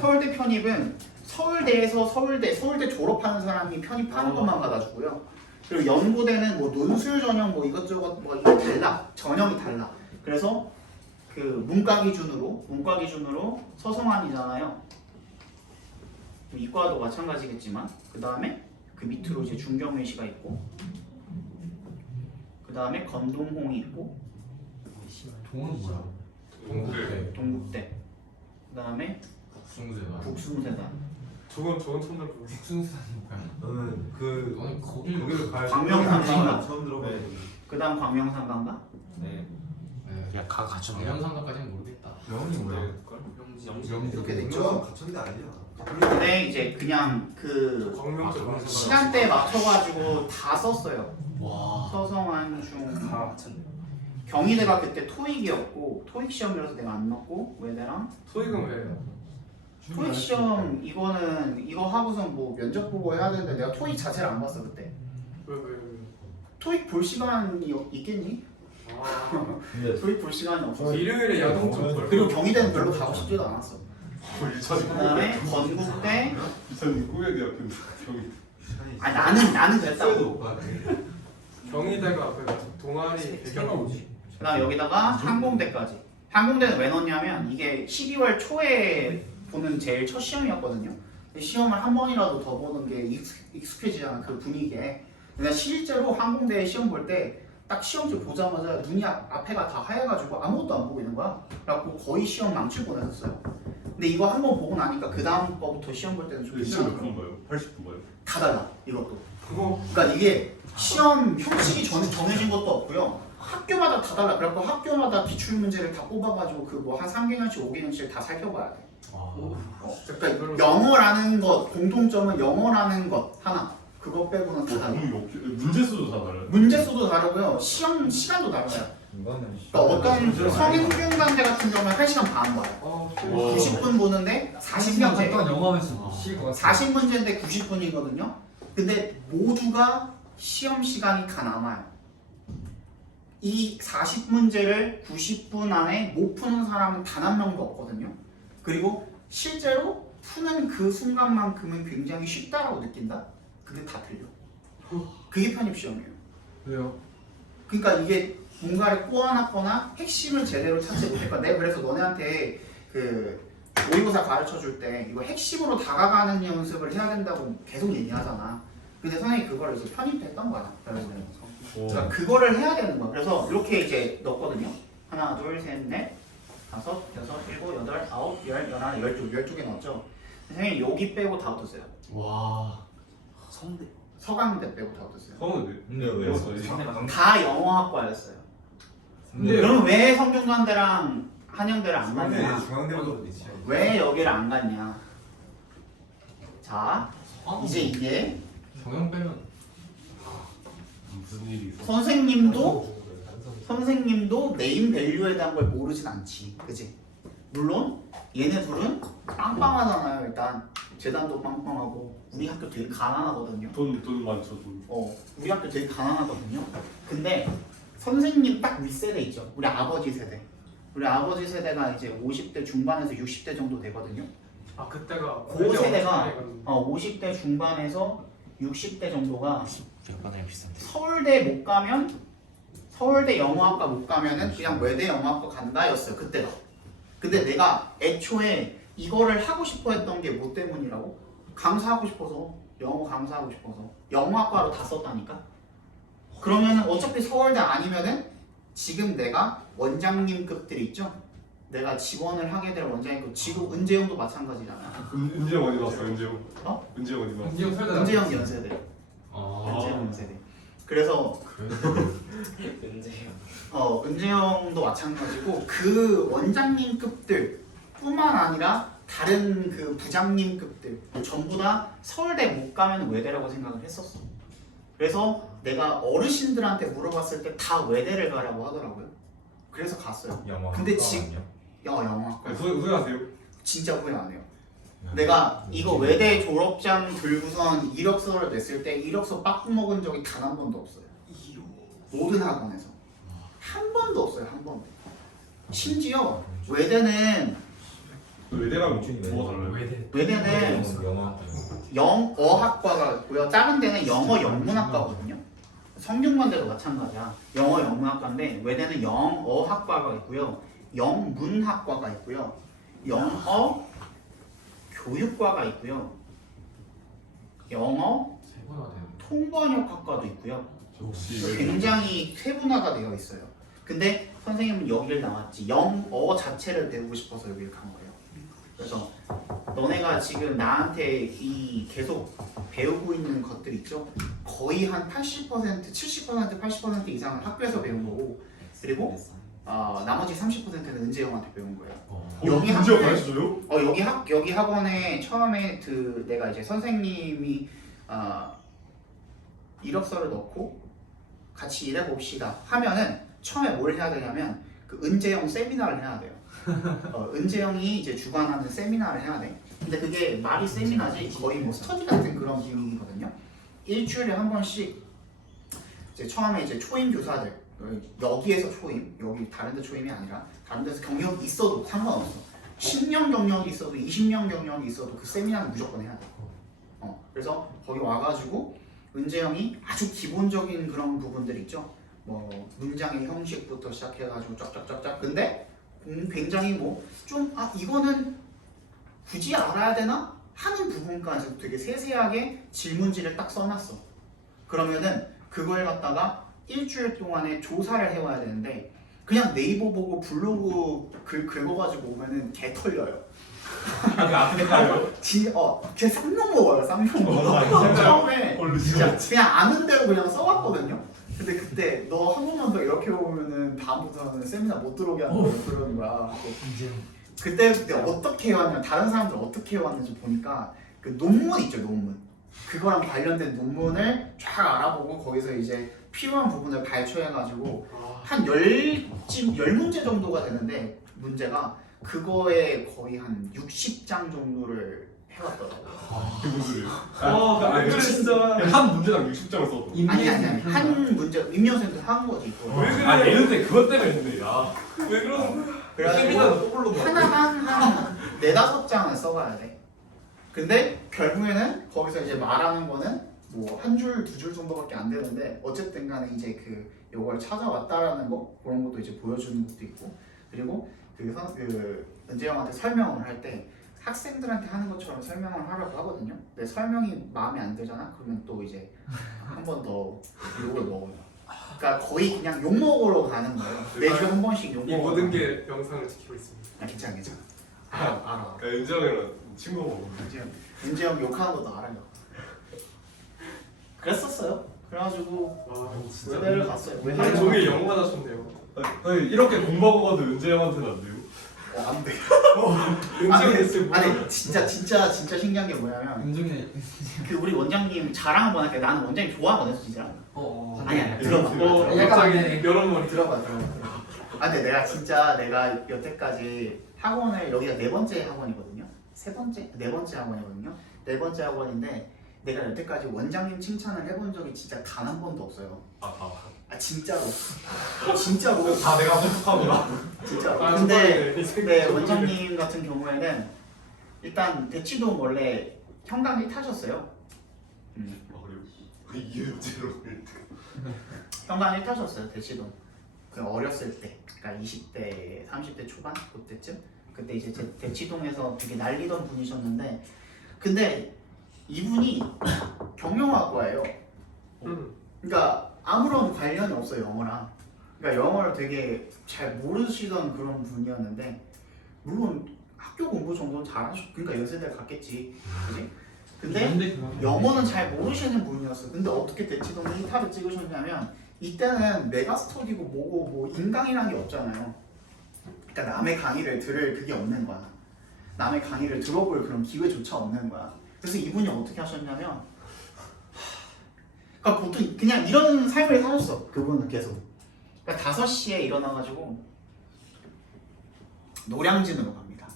서울대 편입은 서울대에서 서울대 졸업하는 사람이 편입하는 것만 받아주고요. 그리고 연구대는 뭐 논술 전형 뭐 이것저것 뭐 이거 달라. 전형이 달라. 그래서 그 문과 기준으로 서성환이잖아요. 이과도 마찬가지겠지만 그 다음에 그 밑으로 이제 중경민 씨가 있고 그 다음에 건동홍이 있고 동은 뭐야? 동국대. 동국대 그 다음에 국승세다. 국수무대단 저건 천들 보기. 국승세다니 뭐야? 너는 그 너는 거기. 거기를 가야 광명상가인가? 처음 들어봤는데. 그 다음 광명상가인가? 네. 네. 야, 가 갖췄네요. 영상가까지는 모르겠다. 영이 뭐야? 이렇게 됐죠. 저 갖췄는데 아니야. 근데 이제 그냥 그 광명대 아, 시간대에 맞춰가지고 다 썼어요. 와. 서성환 중 다 갖췄네. 경희대가 그때 토익이었고 토익 시험이라서 내가 안 넣고 외대랑 토익은 왜? 토익 시험 이거 하고선 뭐 면접 보고 해야 되는데 내가 토익 자체를 안 봤어 그때. 왜? 토익 볼 시간이 있겠니? 아. 토익 볼 시간이 없어. 일요일에 야동 좀 볼. 그리고 경희대는 별로 가고 싶지도 않았어. 이천이 그다음에 건국대. 이천이 꾸역이 옆에 병이. 나는 그랬다고. 경희대가 그 동아리 배경이 뭐지? 그다음 여기다가 항공대까지. 항공대는 왜 넣냐면 이게 12월 초에 보는 제일 첫 시험이었거든요. 시험을 한 번이라도 더 보는 게 익숙해지잖아 그 분위기에. 근데 실제로 항공대 시험 볼 때 딱 시험지 보자마자 눈이 앞에가 다 하얘가지고 아무것도 안 보이는 거야. 그래갖고 거의 시험 망칠 뻔했었어요. 근데 이거 한 번 보고 나니까 그 다음 거부터 시험 볼 때는 좀 시험 몇 괜찮아. 분 봐요? 80분 봐요? 다 달라 이것도. 그거 그러니까 이게 시험 형식이 정해진 것도 없고요. 학교마다 다 달라. 그래갖고 학교마다 기출 문제를 다 뽑아가지고 그 뭐 한 3개년씩 5개년씩 다 살펴봐야 돼. 그러니까 영어라는 것 공통점은 영어라는 것 하나. 그거 빼고는 다 달라. 문제 수도 다 달라요. 문제 수도 다르고요. 시험 시간도 달라요. 이거는 그러니까 어떤 성인중간대 같은 경우는 1시간 반 봐요. 90분 보는데 40문제. 영화하면서 40문제인데 90분이거든요. 근데 모두가 시험 시간이 다 남아요. 이 40문제를 90분 안에 못 푸는 사람은 단 한 명도 없거든요. 그리고 실제로 푸는 그 순간만큼은 굉장히 쉽다라고 느낀다? 근데 다 틀려. 그게 편입시험이에요. 왜요? 그러니까 이게 뭔가를 꼬아놨거나 핵심을 제대로 찾지 못했거나 내가 그래서 너네한테 그 모의고사 가르쳐줄 때 이거 핵심으로 다가가는 연습을 해야 된다고 계속 얘기하잖아. 근데 선생님이 그거를 이제 편입했던 거야. 그러니까 그거를 해야 되는 거야. 그래서 이렇게 이제 넣었거든요. 하나, 둘, 셋, 넷, 다섯, 여섯, 일곱, 여덟, 아홉, 열, 열하나, 12개 넣었죠. 선생님 여기 빼고 다 붙었어요. 와. 성대. 서강대 빼고 다 붙었어요. 서울대. 근데 왜? 다 영어학과였어요. 근데 그럼 왜 성균관대랑 한양대를 안 중앙대 갔냐? 중앙대보다 있지. 왜 여기를 안 갔냐? 자, 이제 이게 경영 빼면 무슨 일이 있어? 선생님도 선생님도 네임 밸류에 대한 걸 모르진 않지, 그지? 물론 얘네 둘은 빵빵하잖아요. 일단 재단도 빵빵하고 우리 학교 되게 가난하거든요. 돈 많죠 돈. 우리 학교 되게 가난하거든요. 근데 선생님 딱 윗세대 있죠. 우리 아버지 세대. 우리 아버지 세대가 이제 50대 중반에서 60대 정도 되거든요. 아 그때가 그 세대가 엄청 많이 50대 중반에서 60대 정도가 여간에 비싼데. 서울대 못 가면 서울대 영어학과 못 가면은 그냥 외대 영어학과 간다였어요 그때가. 근데 내가 애초에 이거를 하고 싶어 했던 게 뭐 때문이라고? 강사하고 싶어서, 영어 강사하고 싶어서 영어학과로 다 썼다니까. 그러면은 어차피 서울대 아니면은 지금 내가 원장님급들 있죠? 내가 지원을 하게 될 원장님급, 지금 은재형도 마찬가지잖아. 은재형 어디 갔어 은재형? 어? 은재형 어디 갔어? 은지영 설대 은재형 연세대. 아. 은재형 연세대. 그래서 은재요. 은재형도 마찬가지고 그 원장님급들 뿐만 아니라 다른 그 부장님급들 전부 다 서울대 못 가면 외대라고 생각을 했었어. 그래서 내가 어르신들한테 물어봤을 때 다 외대를 가라고 하더라고요. 그래서 갔어요. 영어. 근데 영어학과 후회하세요? 진짜 후회 안 해요. 내가 이거 외대 졸업장 들고선 이력서를 냈을 때 이력서 빠꾸 먹은 적이 단 한 번도 없어요. 모든 학원에서 한 번도 없어요. 한 번도. 심지어 외대는 외대랑 뭐가 달라요? 외대는 영어. 영어학과가 있고요. 다른 데는 영어 영문학과거든요. 성균관대도 마찬가지야. 영어 영문학과인데 외대는 영어학과가 있고요. 영문학과가 있고요. 영어 교육과가 있고요. 영어 통번역학과도 있고요. 혹시 외대? 굉장히 세분화가 되어 있어요. 근데 선생님은 여기를 나왔지. 영어 자체를 배우고 싶어서 여기를 간 거예요. 그래서 너네가 지금 나한테 이 계속 배우고 있는 것들 있죠? 거의 한 80%, 70%, 80% 이상은 학교에서 배운 거고, 그리고 나머지 30%는 은재 형한테 배운 거예요. 여기 은재형 학교에- 가르쳐줘요? 여기 학원에 처음에 그 내가 이제 선생님이 이력서를 넣고 같이 일해 봅시다 하면은 처음에 뭘 해야 되냐면 그 은재형 세미나를 해야 돼요. 은재형이 이제 주관하는 세미나를 해야 돼. 근데 그게 말이 세미나지 거의 뭐 스터디 같은 그런 분위기거든요. 일주일에 한 번씩 이제 처음에 이제 초임 교사들 여기에서 초임, 여기 다른 데 초임이 아니라 다른 데서 경력이 있어도 상관없어. 10년 경력이 있어도 20년 경력이 있어도 그 세미나는 무조건 해야 돼. 그래서 거기 와가지고 은재형이 아주 기본적인 그런 부분들 있죠. 뭐 문장의 형식부터 시작해가지고 쫙쫙쫙쫙. 근데 굉장히 뭐 좀 이거는 굳이 알아야 되나 하는 부분까지 되게 세세하게 질문지를 딱 써놨어. 그러면은 그걸 갖다가 일주일 동안에 조사를 해와야 되는데 그냥 네이버 보고 블로그 글 긁어가지고 오면은 개 털려요. 앞에 가요? 걔 쌍욕 먹어요. 쌍욕 먹어. 처음에 진짜 그냥 아는 대로 그냥 써왔거든요. 근데 그때 너 한 번만 더 이렇게 오면은 다음부터는 세미나 못 들어오게 한다고 그러는 거야. 그때 어떻게 해왔냐, 다른 사람들 어떻게 해왔는지 보니까 그 논문 있죠, 논문. 그거랑 관련된 논문을 쫙 알아보고 거기서 이제 필요한 부분을 발췌해가지고 한 10문제 정도가 되는데 문제가 그거에 거의 한 60장 정도를 해왔더라고요. 그 문제를. 왜 그래 진짜. 한 문제당 60장을 썼어. 아니 한 문제 임명생도 한 거지 그거. 왜 그래? 얘는데 그것 때문에 했네. 왜 그러는 거야? 그래가지고 하나가 한 4-5장을 써가야 돼. 근데 결국에는 거기서 이제 말하는 거는 뭐 한 줄, 2줄 정도밖에 안 되는데 어쨌든 간에 이제 그 요걸 찾아왔다라는 거 그런 것도 이제 보여주는 것도 있고, 그리고 그 은재 형한테 설명을 할 때 학생들한테 하는 것처럼 설명을 하려고 하거든요. 근데 설명이 마음에 안 들잖아? 그러면 또 이제 한 번 더 욕을 먹어요. 그러니까 거의 그냥 욕 먹으러 가는 거예요. 매주 한 번씩 욕 이 먹으러. 모든 게 영상을 지키고 있습니다. 괜찮아. 알아. 은재형이랑 친구가 먹어. 은재 형 욕하는 것도 알아요. 그랬었어요. 그래가지고 와 외대를 갔어요. 하루 종일 영어만 하셨네요. 아니, 이렇게 공부하고 가도 은재형한테는 안 돼요? 안 돼. 은지원 됐을 때 아니 진짜 신기한 게 뭐냐면 은중에 그 우리 원장님 자랑 한번 할게. 나는 원장님 좋아하거든 진짜. 아니야 들어봐. 약간 갑자기 여러 번 들어봐. 아 근데 내가 여태까지 학원을 여기가 네 번째 학원이거든요. 네 번째 학원이거든요. 네 번째 학원인데 내가 여태까지 원장님 칭찬을 해본 적이 진짜 단 한 번도 없어요. 아 진짜로. 진짜로. 다 내가 부족합니다. 진짜로. 아, 근데 원장님 같은 경우에는 일단 대치동 원래 형강 1 타셨어요. 이은지로 형강 1 타셨어요 대치동. 그 어렸을 때, 그러니까 20대, 30대 초반 그때쯤. 그때 이제 대치동에서 되게 날리던 분이셨는데, 근데 이분이 경영학과예요. 그러니까 아무런 관련이 없어요 영어랑. 그러니까 영어를 되게 잘 모르시던 그런 분이었는데, 물론 학교 공부 정도는 잘하셨. 그러니까 연세대 갔겠지, 그지? 근데 영어는 잘 모르시는 분이었어. 근데 어떻게 대치동에 이탈을 찍으셨냐면, 이때는 메가스터디고 뭐고 뭐 인강이라는 게 없잖아요. 그러니까 남의 강의를 들을 그게 없는 거야. 남의 강의를 들어볼 그런 기회조차 없는 거야. 그래서 이분이 어떻게 하셨냐면, 그러니까 보통 그냥 이런 삶을 사셨어. 그분은 계속. 그러니까 5시에 일어나가지고 노량진으로 갑니다.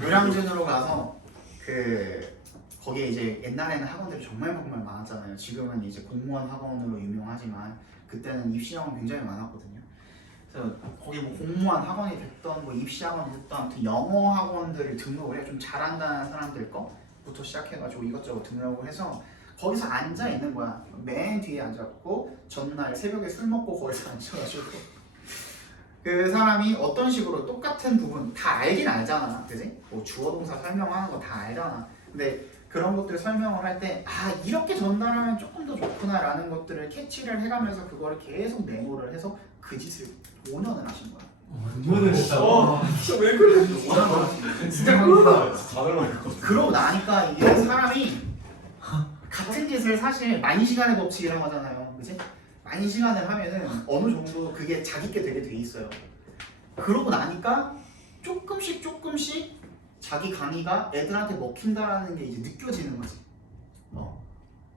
노량진으로 가서 거기에 이제 옛날에는 학원들이 정말 많았잖아요. 지금은 이제 공무원 학원으로 유명하지만 그때는 입시 학원 굉장히 많았거든요. 그래서 거기 뭐 공무원 학원이 됐던 뭐 입시 학원이 됐던 아무튼 영어 학원들을 등록을 해. 좀 잘한다는 사람들 거부터 시작해가지고 이것저것 등록을 해서 거기서 앉아 있는 거야. 맨 뒤에 앉았고 전날 새벽에 술 먹고 거기서 앉아가지고 그 사람이 어떤 식으로 똑같은 부분 다 알긴 알잖아, 그지? 뭐 주어 동사 설명하는 거 다 알잖아. 근데 그런 것들을 설명을 할 때 이렇게 전달하면 조금 더 좋구나라는 것들을 캐치를 해가면서 그거를 계속 메모를 해서 그 짓을 5년을 하신 거야. 5년을 했다고? 진짜 왜 그래? 진짜 꿀다. 그러고 나니까 이게 사람이 같은 짓을 사실 만시간의 법칙이라고 하잖아요, 그치? 만시간을 하면은 어느 정도 그게 자기께 되게 돼 있어요. 그러고 나니까 조금씩 자기 강의가 애들한테 먹힌다라는 게 이제 느껴지는 거지.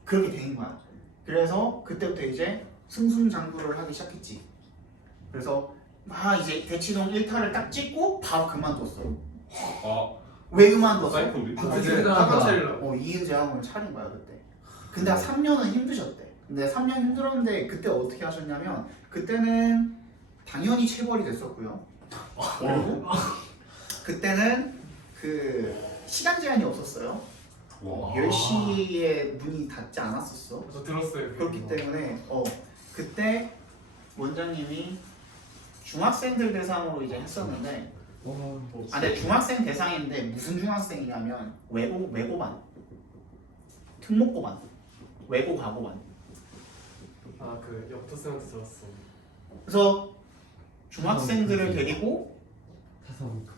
그렇게 된 거야. 그래서 그때부터 이제 승승장구를 하기 시작했지. 그래서 이제 대치동 1타를 딱 찍고 바로 그만뒀어. 왜 그만뒀어? 사이콘데? 학원 차리려고. 이은재 학원을 차린 거야 그때. 근데 한 3년은 힘드셨대. 근데 3년 힘들었는데 그때 어떻게 하셨냐면, 그때는 당연히 체벌이 됐었고요. 그리고 그때는 그 시간 제한이 없었어요. 10시에 문이 닫지 않았었어. 저 들었어요. 그렇기 때문에 그때 원장님이 중학생들 대상으로 이제 했었는데, 근데 중학생 대상인데 무슨 중학생이냐면 외고반, 특목고반, 외고 가고반. 그 옆터 쌤한테 들었어. 그래서 중학생들을 데리고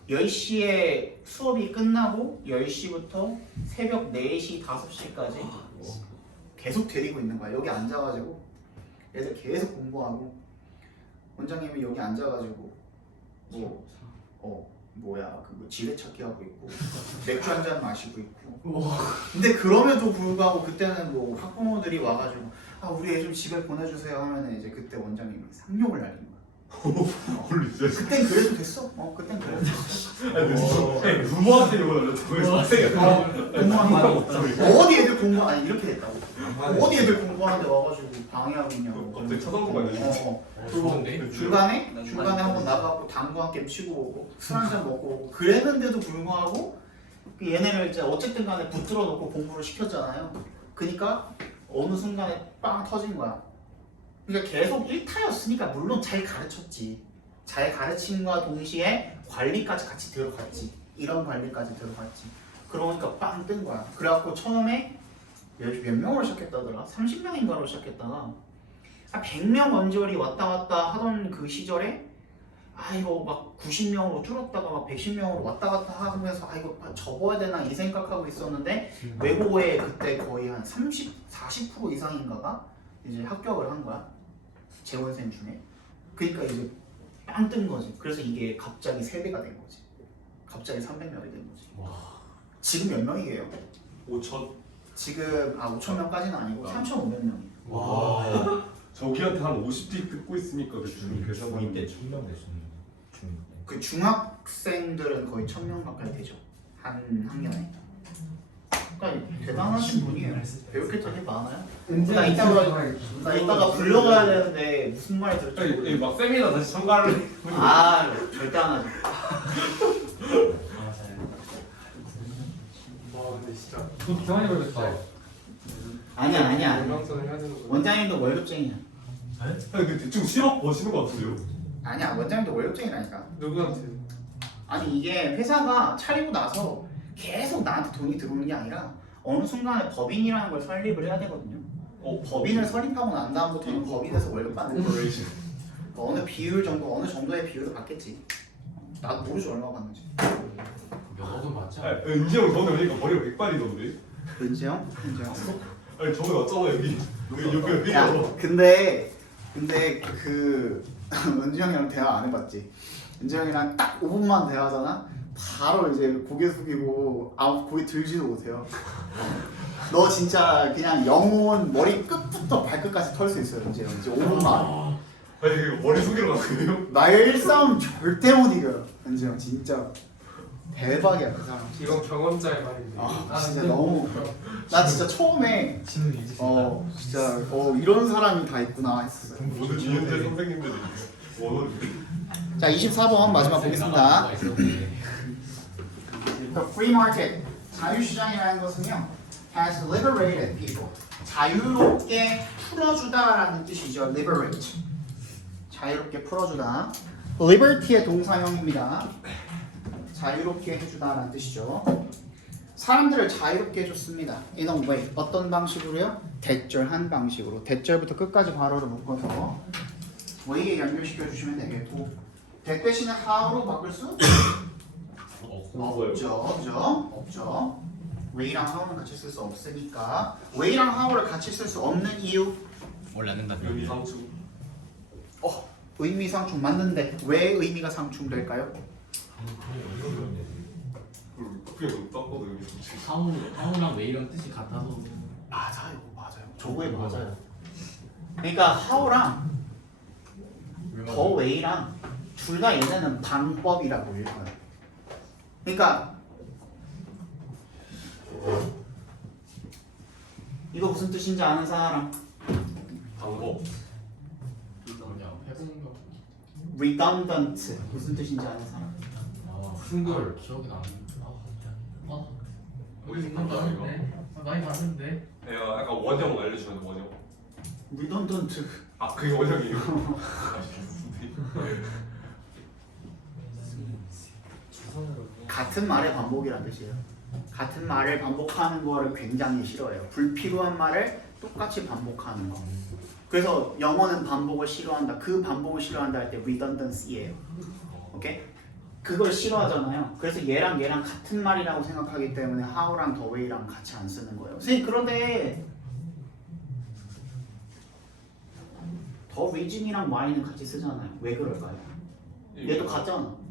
10시에 수업이 끝나고 10시부터 새벽 4시, 5시까지 계속 데리고 있는 거야. 여기 앉아가지고 애들 계속 공부하고, 원장님이 여기 앉아가지고 뭐 지뢰찾기 하고 있고 맥주 한잔 마시고 있고. 근데 그럼에도 불구하고 그때는 뭐 학부모들이 와가지고 우리 애 좀 집에 보내주세요 하면은 이제 그때 원장님이 상욕을 날린 거야. 그땐 그래도 됐어. 그땐 그래도 됐어. 부모한테 이거 어디 애들 공부 이렇게 됐다고. 어디 애들 공부하는데 와가지고 방해하고 있냐고. 갑자기 쳐다보고 있네. 그리고 중간에 한번 나가고 당구 한 게임 치고 오고 술 한 잔 먹고 오고 그랬는데도 불구하고 얘네를 이제 어쨌든 간에 붙들어 놓고 공부를 시켰잖아요. 그러니까 어느 순간에 빵 터진 거야. 그러니까 계속 1타였으니까 물론 잘 가르쳤지. 잘 가르침과 동시에 관리까지 같이 들어갔지. 이런 관리까지 들어갔지. 그러니까 빵 뜬 거야. 그래갖고 처음에 몇 명으로 시작했다더라? 30명인가로 시작했다가 100명 언저리 왔다 갔다 하던 그 시절에 이거 막 90명으로 줄었다가 막 110명으로 왔다 갔다 하면서 이거 접어야 되나 이 생각하고 있었는데, 외고에 그때 거의 한 40% 이상인가가 이제 합격을 한 거야. 재원생 중에. 그러니까 이제 빵 뜬 거지. 그래서 이게 갑자기 3배가 된 거지. 갑자기 300명이 된 거지. 지금 몇 명이에요? 5천. 지금 5천 명까지는 아니고 3,500명이. 와. 저기한테 한 50대 듣고 있으니까 대충 계산하면 중2 때 1000명 됐었는데. 중2 때. 그 중학생들은 거의 1,000명 가까이 되죠. 한 학년에. 그러니까 대단하신 분이에요. 배울 게 되게 많아요. 나 이따가 불러가야 되는데 무슨 말이 들을지 모르겠어. 막 세미나 다시 참가를. 절대 안 하죠. 와 근데 진짜 그 기왕이 걸렸다. 아니야. 건강선을 해야 되는 거. 원장님도 월급쟁이야. 아니 그 대충 10억 버시는 것 같은데요? 아니야, 원장님도 월급쟁이라니까. 누구한테? 아니 이게 회사가 차리고 나서 계속 나한테 돈이 들어오는 게 아니라 어느 순간에 법인이라는 걸 설립을 해야 되거든요. 법인을 설립하고 난 다음부터는 법인에서 월급 받는 거예요. 어느 비율 정도, 어느 정도의 비율을 받겠지. 나도 모르지 얼마 받는지. 몇억은 맞지? 은지 형 저번에 오니까 머리가 백발이던데? 은재형? 아니 저번에 왔잖아 여기. 여기. 야, 근데 그 은지 형이랑 대화 안 해봤지? 은지 형이랑 딱 5분만 대화하잖아? 바로 이제 고개 숙이고 고개 들지도 못해요. 너 진짜 그냥 영혼 머리 끝부터 발끝까지 털 수 있어요, 은지 형. 이제 5분만. 아니 이거 머리 숙이러 갔거든요? 말싸움 절대 못 이겨요, 은지 형. 진짜 대박이야, 그 사람. 이건 경험자의 말인데. 진짜 너무. 나 진짜 처음에 신은 이제 진짜 이런 사람이 다 있구나 했었어요. 모든 이현재 선생님들이 원어를. 자, 24번 마지막 보겠습니다. The free market, 자유시장이라는 것은요, has liberated people, 자유롭게 풀어주다라는 뜻이죠. liberate, 자유롭게 풀어주다. liberty의 동사형입니다. 자유롭게 해주다라는 뜻이죠. 사람들을 자유롭게 해줬습니다. in a way, 어떤 방식으로요? 대절한 방식으로. 대절부터 끝까지 괄호를 묶어서 way에 연결시켜 주시면 되겠고, that 대신에 how로 바꿀 수? 없죠. way랑 how는 같이 쓸 수 없으니까 way랑 how를 같이 쓸 수 없는 이유? 원래 안 된다. 여기 상추. 의미 상충 맞는데 왜 의미가 상충될까요? 그냥 떴거든 여기 상추. 하우랑 웨이랑 뜻이 같아서. 맞아요. 저거에 맞아요. 그러니까 how랑 더 way랑 둘 다 얘네는 방법이라고 읽어요. 그러니까 이거 무슨 뜻인지 아는 사람? 방법. 그냥 해보는 거. redundant 무슨 뜻인지 아는 사람? 무슨 걸 기억이 나. 우리 생각나 이거. 많이 봤는데. 내가 약간 원형 알려주면 돼, 원형. redundant 그게 원형이에요. 같은 말의 반복이라는 뜻이에요. 같은 말을 반복하는 거를 굉장히 싫어해요. 불필요한 말을 똑같이 반복하는 거. 그래서 영어는 반복을 싫어한다. 그 반복을 싫어한다 할 때 redundancy예요. 오케이? 그걸 싫어하잖아요. 그래서 얘랑 같은 말이라고 생각하기 때문에 how랑 the way랑 같이 안 쓰는 거예요. 선생님 그런데 the reason이랑 why는 같이 쓰잖아요. 왜 그럴까요? 얘도 같잖아.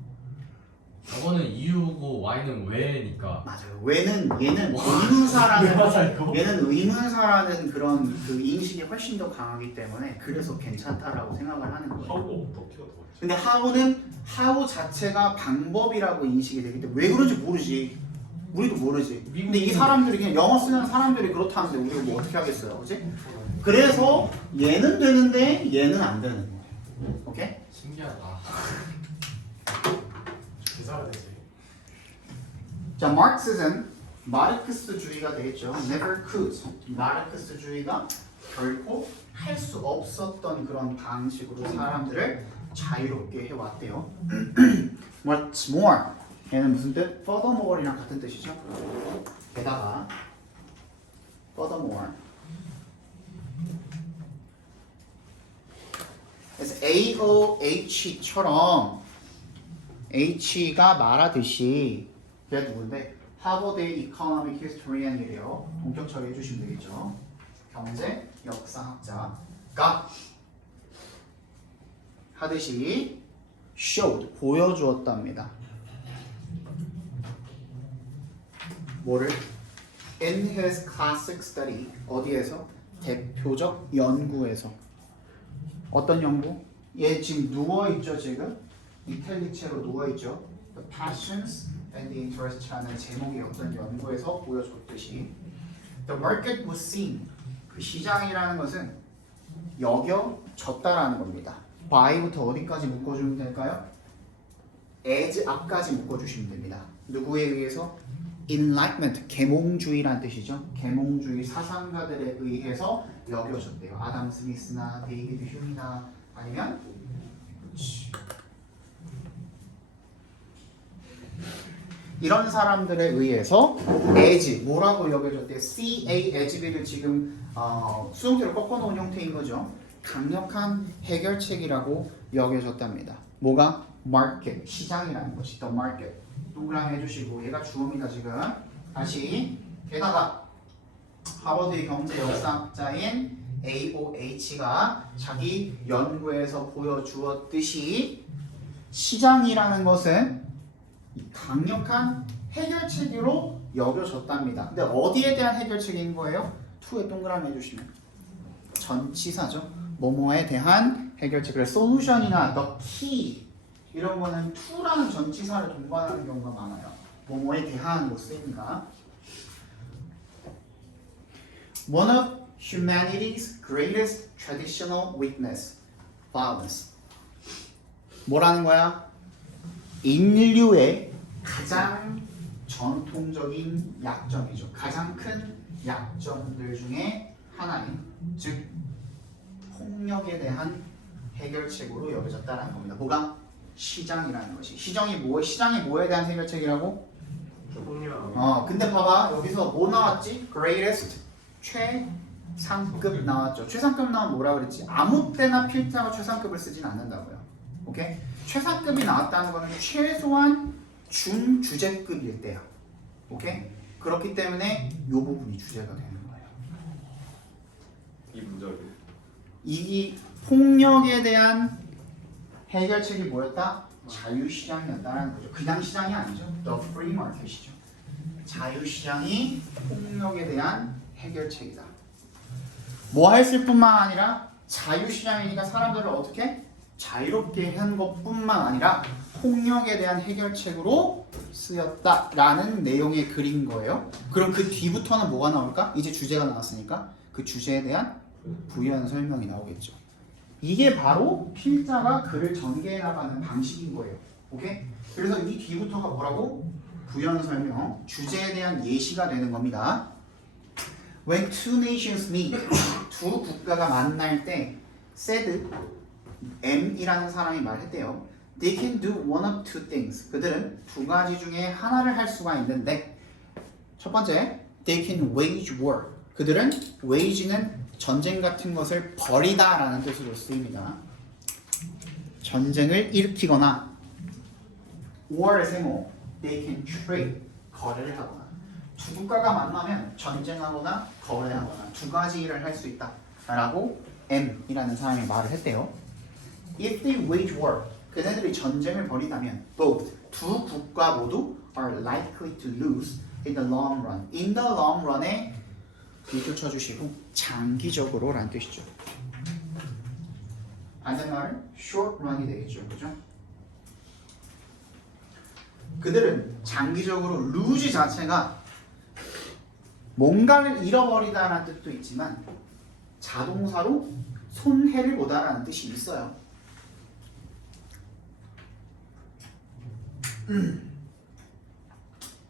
저거는 이유고 Y는 왜니까. 맞아요. 왜는 얘는 의문사라는 그런 그 인식이 훨씬 더 강하기 때문에 그래서 괜찮다라고 생각을 하는 거예요. 하고 어떻게 하다. 근데 how 자체가 방법이라고 인식이 되기 때문에 왜 그런지 모르지. 우리도 모르지. 근데 이 사람들이 그냥 영어 쓰는 사람들이 그렇다는데 우리가 뭐 어떻게 하겠어요, 그렇지? 그래서 얘는 되는데 얘는 안 되는 거예요. 오케이? 신기하다. 기사가 되지. 자, Marxism, 마르크스주의가 되겠죠. Never could. 마르크스주의가 결코 할 수 없었던 그런 방식으로 사람들을 자유롭게 해왔대요. What's more? 얘는 무슨 뜻? Furthermore이랑 같은 뜻이죠. 게다가 Furthermore. 그래서 AOH처럼 H가 말하듯이 걔가 누군데? 하버드의 이코노믹 히스토리언이래요. 본격 처리해 주시면 되겠죠. 경제 역사학자가 하듯이 showed 보여주었답니다. 뭐를? In his classic study 어디에서? 대표적 연구에서. 어떤 연구? 얘 지금 누워있죠 지금? 이탈리체로 누워있죠. The passions and the interest라는 제목의 어떤 연구에서 보여줬듯이 The market was seen 그 시장이라는 것은 여겨졌다라는 겁니다. by부터 어디까지 묶어주면 될까요? as 앞까지 묶어주시면 됩니다. 누구에 의해서? Enlightenment, 계몽주의란 뜻이죠. 계몽주의 사상가들에 의해서 여겨졌대요. 아담 스미스나 데이비드 휴미나 아니면 이런 사람들에 의해서 as 뭐라고 여겨졌대요? CA as를 지금 수동태로 꺾어놓은 형태인 거죠. 강력한 해결책이라고 여겨졌답니다. 뭐가? market, 시장이라는 것이 the market. 동그라미 해주시고 얘가 주어입니다 지금. 다시 게다가 하버드의 경제 역사학자인 AOH가 자기 연구에서 보여주었듯이 시장이라는 것은 강력한 해결책으로 여겨졌답니다. 근데 어디에 대한 해결책인 거예요? to에 동그라미 해주시면 전치사죠. 뭐뭐에 대한 해결책. 그래서 solution이나 the key 이런 거는 to라는 전치사를 동반하는 경우가 많아요. 뭐뭐에 대한으로 쓰입니다. One of humanity's greatest traditional weakness, violence. 뭐라는 거야? 인류의 가장 전통적인 약점이죠. 가장 큰 약점들 중에 하나인, 즉 폭력에 대한 해결책으로 여겨졌다라는 겁니다. 뭐가? 시장이라는 것이. 시장이 뭐에 대한 해결책이라고? 근데 봐봐 여기서 뭐 나왔지? greatest 최상급 나왔죠. 최상급 나오면 뭐라 그랬지? 아무 때나 필자가 최상급을 쓰진 않는다고요. 오케이? 최상급이 나왔다는 거는 최소한 준주제급일 때야. 오케이? 그렇기 때문에 이 부분이 주제가 되는 거예요. 이 문제를 이 폭력에 대한 해결책이 뭐였다? 자유시장이었다라는 거죠. 그냥 시장이 아니죠. The free market이죠. 자유시장이 폭력에 대한 해결책이다. 뭐 했을 뿐만 아니라 자유시장이니까 사람들을 어떻게? 자유롭게 한 것뿐만 아니라 폭력에 대한 해결책으로 쓰였다라는 내용의 글인 거예요. 그럼 그 뒤부터는 뭐가 나올까? 이제 주제가 나왔으니까 그 주제에 대한 부연 설명이 나오겠죠. 이게 바로 필자가 글을 전개해 나가는 방식인 거예요. 오케이? 그래서 이 뒤부터가 뭐라고? 부연 설명, 주제에 대한 예시가 되는 겁니다. When two nations meet, 두 국가가 만날 때 said M이라는 사람이 말했대요. They can do one of two things. 그들은 두 가지 중에 하나를 할 수가 있는데 첫 번째, they can wage war. 그들은 wage는 전쟁 같은 것을 벌이다 라는 뜻으로 쓰입니다. 전쟁을 일으키거나 war의 세모 they can trade 거래를 하거나 두 국가가 만나면 전쟁하거나 거래하거나 두 가지 일을 할 수 있다 라고 M이라는 사람이 말을 했대요. If they wage war 그네들이 전쟁을 벌이다면 both 두 국가 모두 are likely to lose in the long run. In the long run에 뒤를 쳐주시고 장기적으로 라는 뜻이죠. 반대말은 short run이 되겠죠. 그죠? 그들은 장기적으로 lose 자체가 뭔가를 잃어버리다라는 뜻도 있지만 자동사로 손해를 보다라는 뜻이 있어요.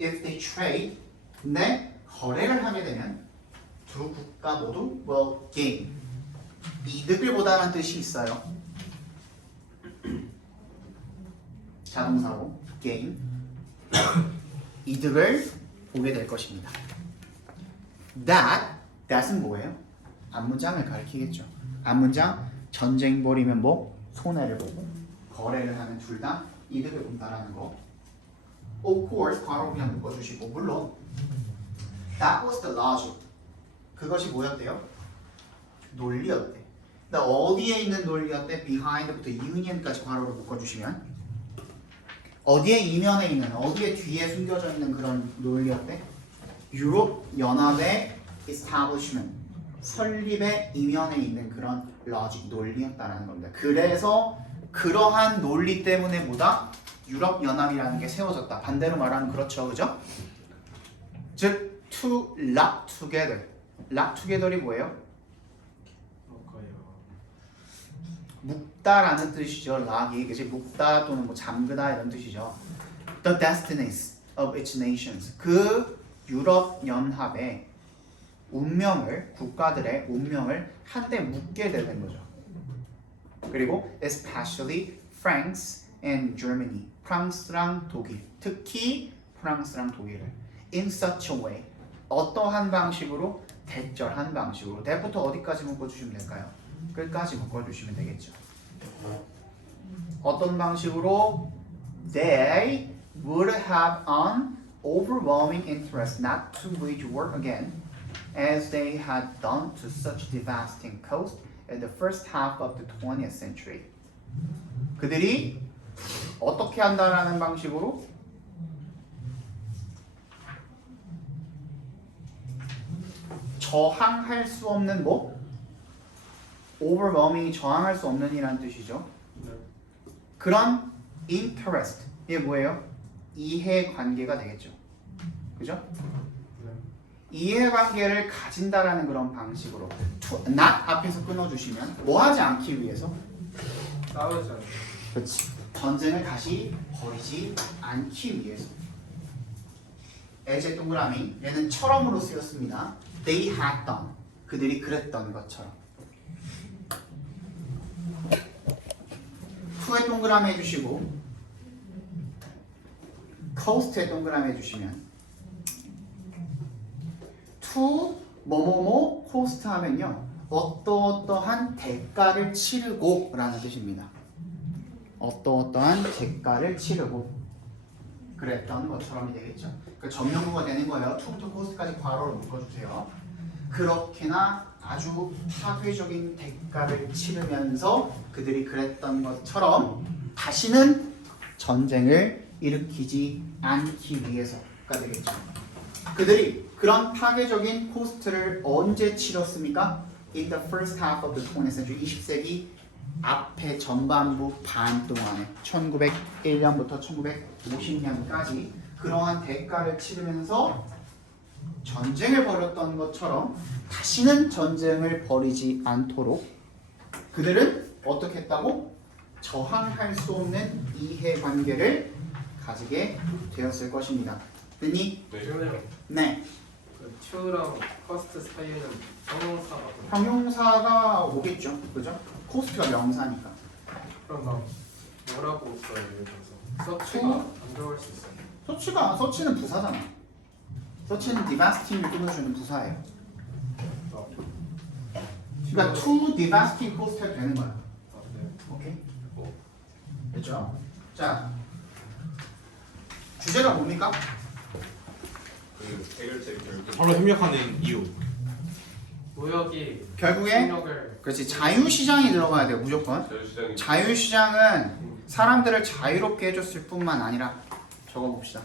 If they trade, 근데 거래를 하게 되면 두 국가 모두 will gain, 이득을 보다라는 뜻이 있어요. 자동사로 gain, 이득을 보게 될 것입니다. that은 뭐예요? 앞문장을 가리키겠죠. 앞문장 전쟁 벌이면 뭐? 손해를 보고 거래를 하면 둘 다 이득을 본다라는 거. Of course, 괄호 그냥 묶어주시고 물론 that was the logic. 그것이 뭐였대요? 논리였대. 근데 어디에 있는 논리였대? behind부터 union까지 괄호로 묶어주시면 어디에 이면에 있는 어디에 뒤에 숨겨져 있는 그런 논리였대? 유럽 연합의 establishment 설립의 이면에 있는 그런 로직 논리였다라는 겁니다. 그래서 그러한 논리 때문에 뭐다? 유럽 연합이라는 게 세워졌다. 반대로 말하면 그렇죠, 그죠? 즉 to lock together. lock together이 뭐예요? 묶다라는 뜻이죠. lock이 그지 묶다 또는 뭐 잠그다 이런 뜻이죠. The destinies of its nations. 그 유럽 연합의 운명을 국가들의 운명을 한데 묶게 되는 거죠. 그리고 especially France and Germany. 프랑스랑 독일. 특히 프랑스랑 독일을 in such a way. 어떠한 방식으로? 대절한 방식으로. that부터 어디까지 묶어주시면 될까요? 끝까지 묶어주시면 되겠죠. 어떤 방식으로? They would have an overwhelming interest not to wage war again as they had done to such devastating coast at the first half of the 20th century. 그들이 어떻게 한다라는 방식으로? 저항할 수 없는 뭐? overwhelming이 저항할 수 없는 이라는 뜻이죠. 그런 interest 이게 뭐예요? 이해관계가 되겠죠. 그죠? 이해관계를 가진다라는 그런 방식으로 not 앞에서 끊어주시면 뭐 하지 않기 위해서? 싸우지 않아요. 그렇지. 전쟁을 다시 벌이지 않기 위해서. 에제 동그라미 얘는 처럼으로 쓰였습니다. They had done. 그들이 그랬던 것처럼. to의 동그라미 해주시고 coast의 동그라미 해주시면 to 뭐뭐뭐 coast 하면요 어떠어떠한 대가를 치르고 라는 뜻입니다. 어떠어떠한 대가를 치르고 그랬던 것처럼이 되겠죠. 그 전명구가 되는 거예요. to부터 coast까지 괄호로 묶어주세요. 그렇게나 아주 파괴적인 대가를 치르면서 그들이 그랬던 것처럼 다시는 전쟁을 일으키지 않기 위해서가 되겠죠. 그들이 그런 파괴적인 코스트를 언제 치렀습니까? In the first half of the 20th century, 20세기 앞에 전반부 반 동안에 1901년부터 1950년까지 그러한 대가를 치르면서 전쟁을 벌였던 것처럼 다시는 전쟁을 벌이지 않도록 그들은 어떻게 했다고? 저항할 수 없는 이해관계를 가지게 되었을 것입니다. 됐니? 지금요. 네. 그 to랑 cost 사이에는 형용사가 형용사가 오겠죠. 그죠? 코스트가 명사니까. 그럼 나 뭐라고 써요? 예를 들어서 서치가 안 들어갈 수 있어요. 서치는 부사잖아. 서치는 devastating을 끊어주는 부사예요. 그러니까 to devastating cost 해도 되는 거야. 네. 오케이? 됐죠? 자, 주제가 뭡니까? 그 해결책 결국 서로 협력하는 이유. 무역이 결국에 협력을 그렇지 자유시장이 들어가야 돼요 무조건. 자유시장이 자유시장은 사람들을 자유롭게 해줬을 뿐만 아니라 적어봅시다.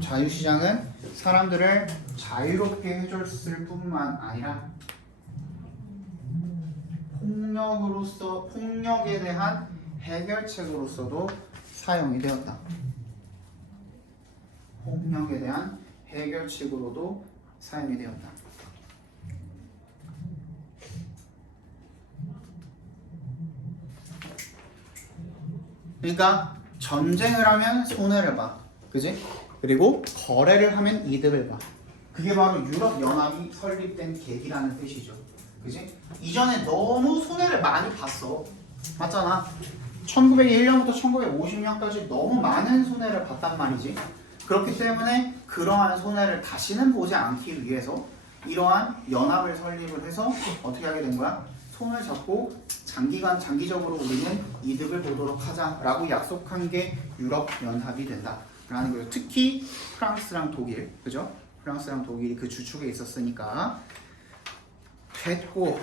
자유시장은 사람들을 자유롭게 해줬을 뿐만 아니라 폭력에 대한 해결책으로서도 사용이 되었다. 폭력에 대한 해결책으로도 사용이 되었다. 그러니까 전쟁을 하면 손해를 봐. 그지? 그리고 거래를 하면 이득을 봐. 그게 바로 유럽 연합이 설립된 계기라는 뜻이죠. 그지? 이전에 너무 손해를 많이 봤어. 맞잖아. 1901년부터 1950년까지 너무 많은 손해를 봤단 말이지. 그렇기 때문에 그러한 손해를 다시는 보지 않기 위해서 이러한 연합을 설립을 해서 어떻게 하게 된 거야? 손을 잡고 장기적으로 우리는 이득을 보도록 하자라고 약속한 게 유럽 연합이 된다라는 거예요. 특히 프랑스랑 독일, 그죠? 프랑스랑 독일이 그 주축에 있었으니까 됐고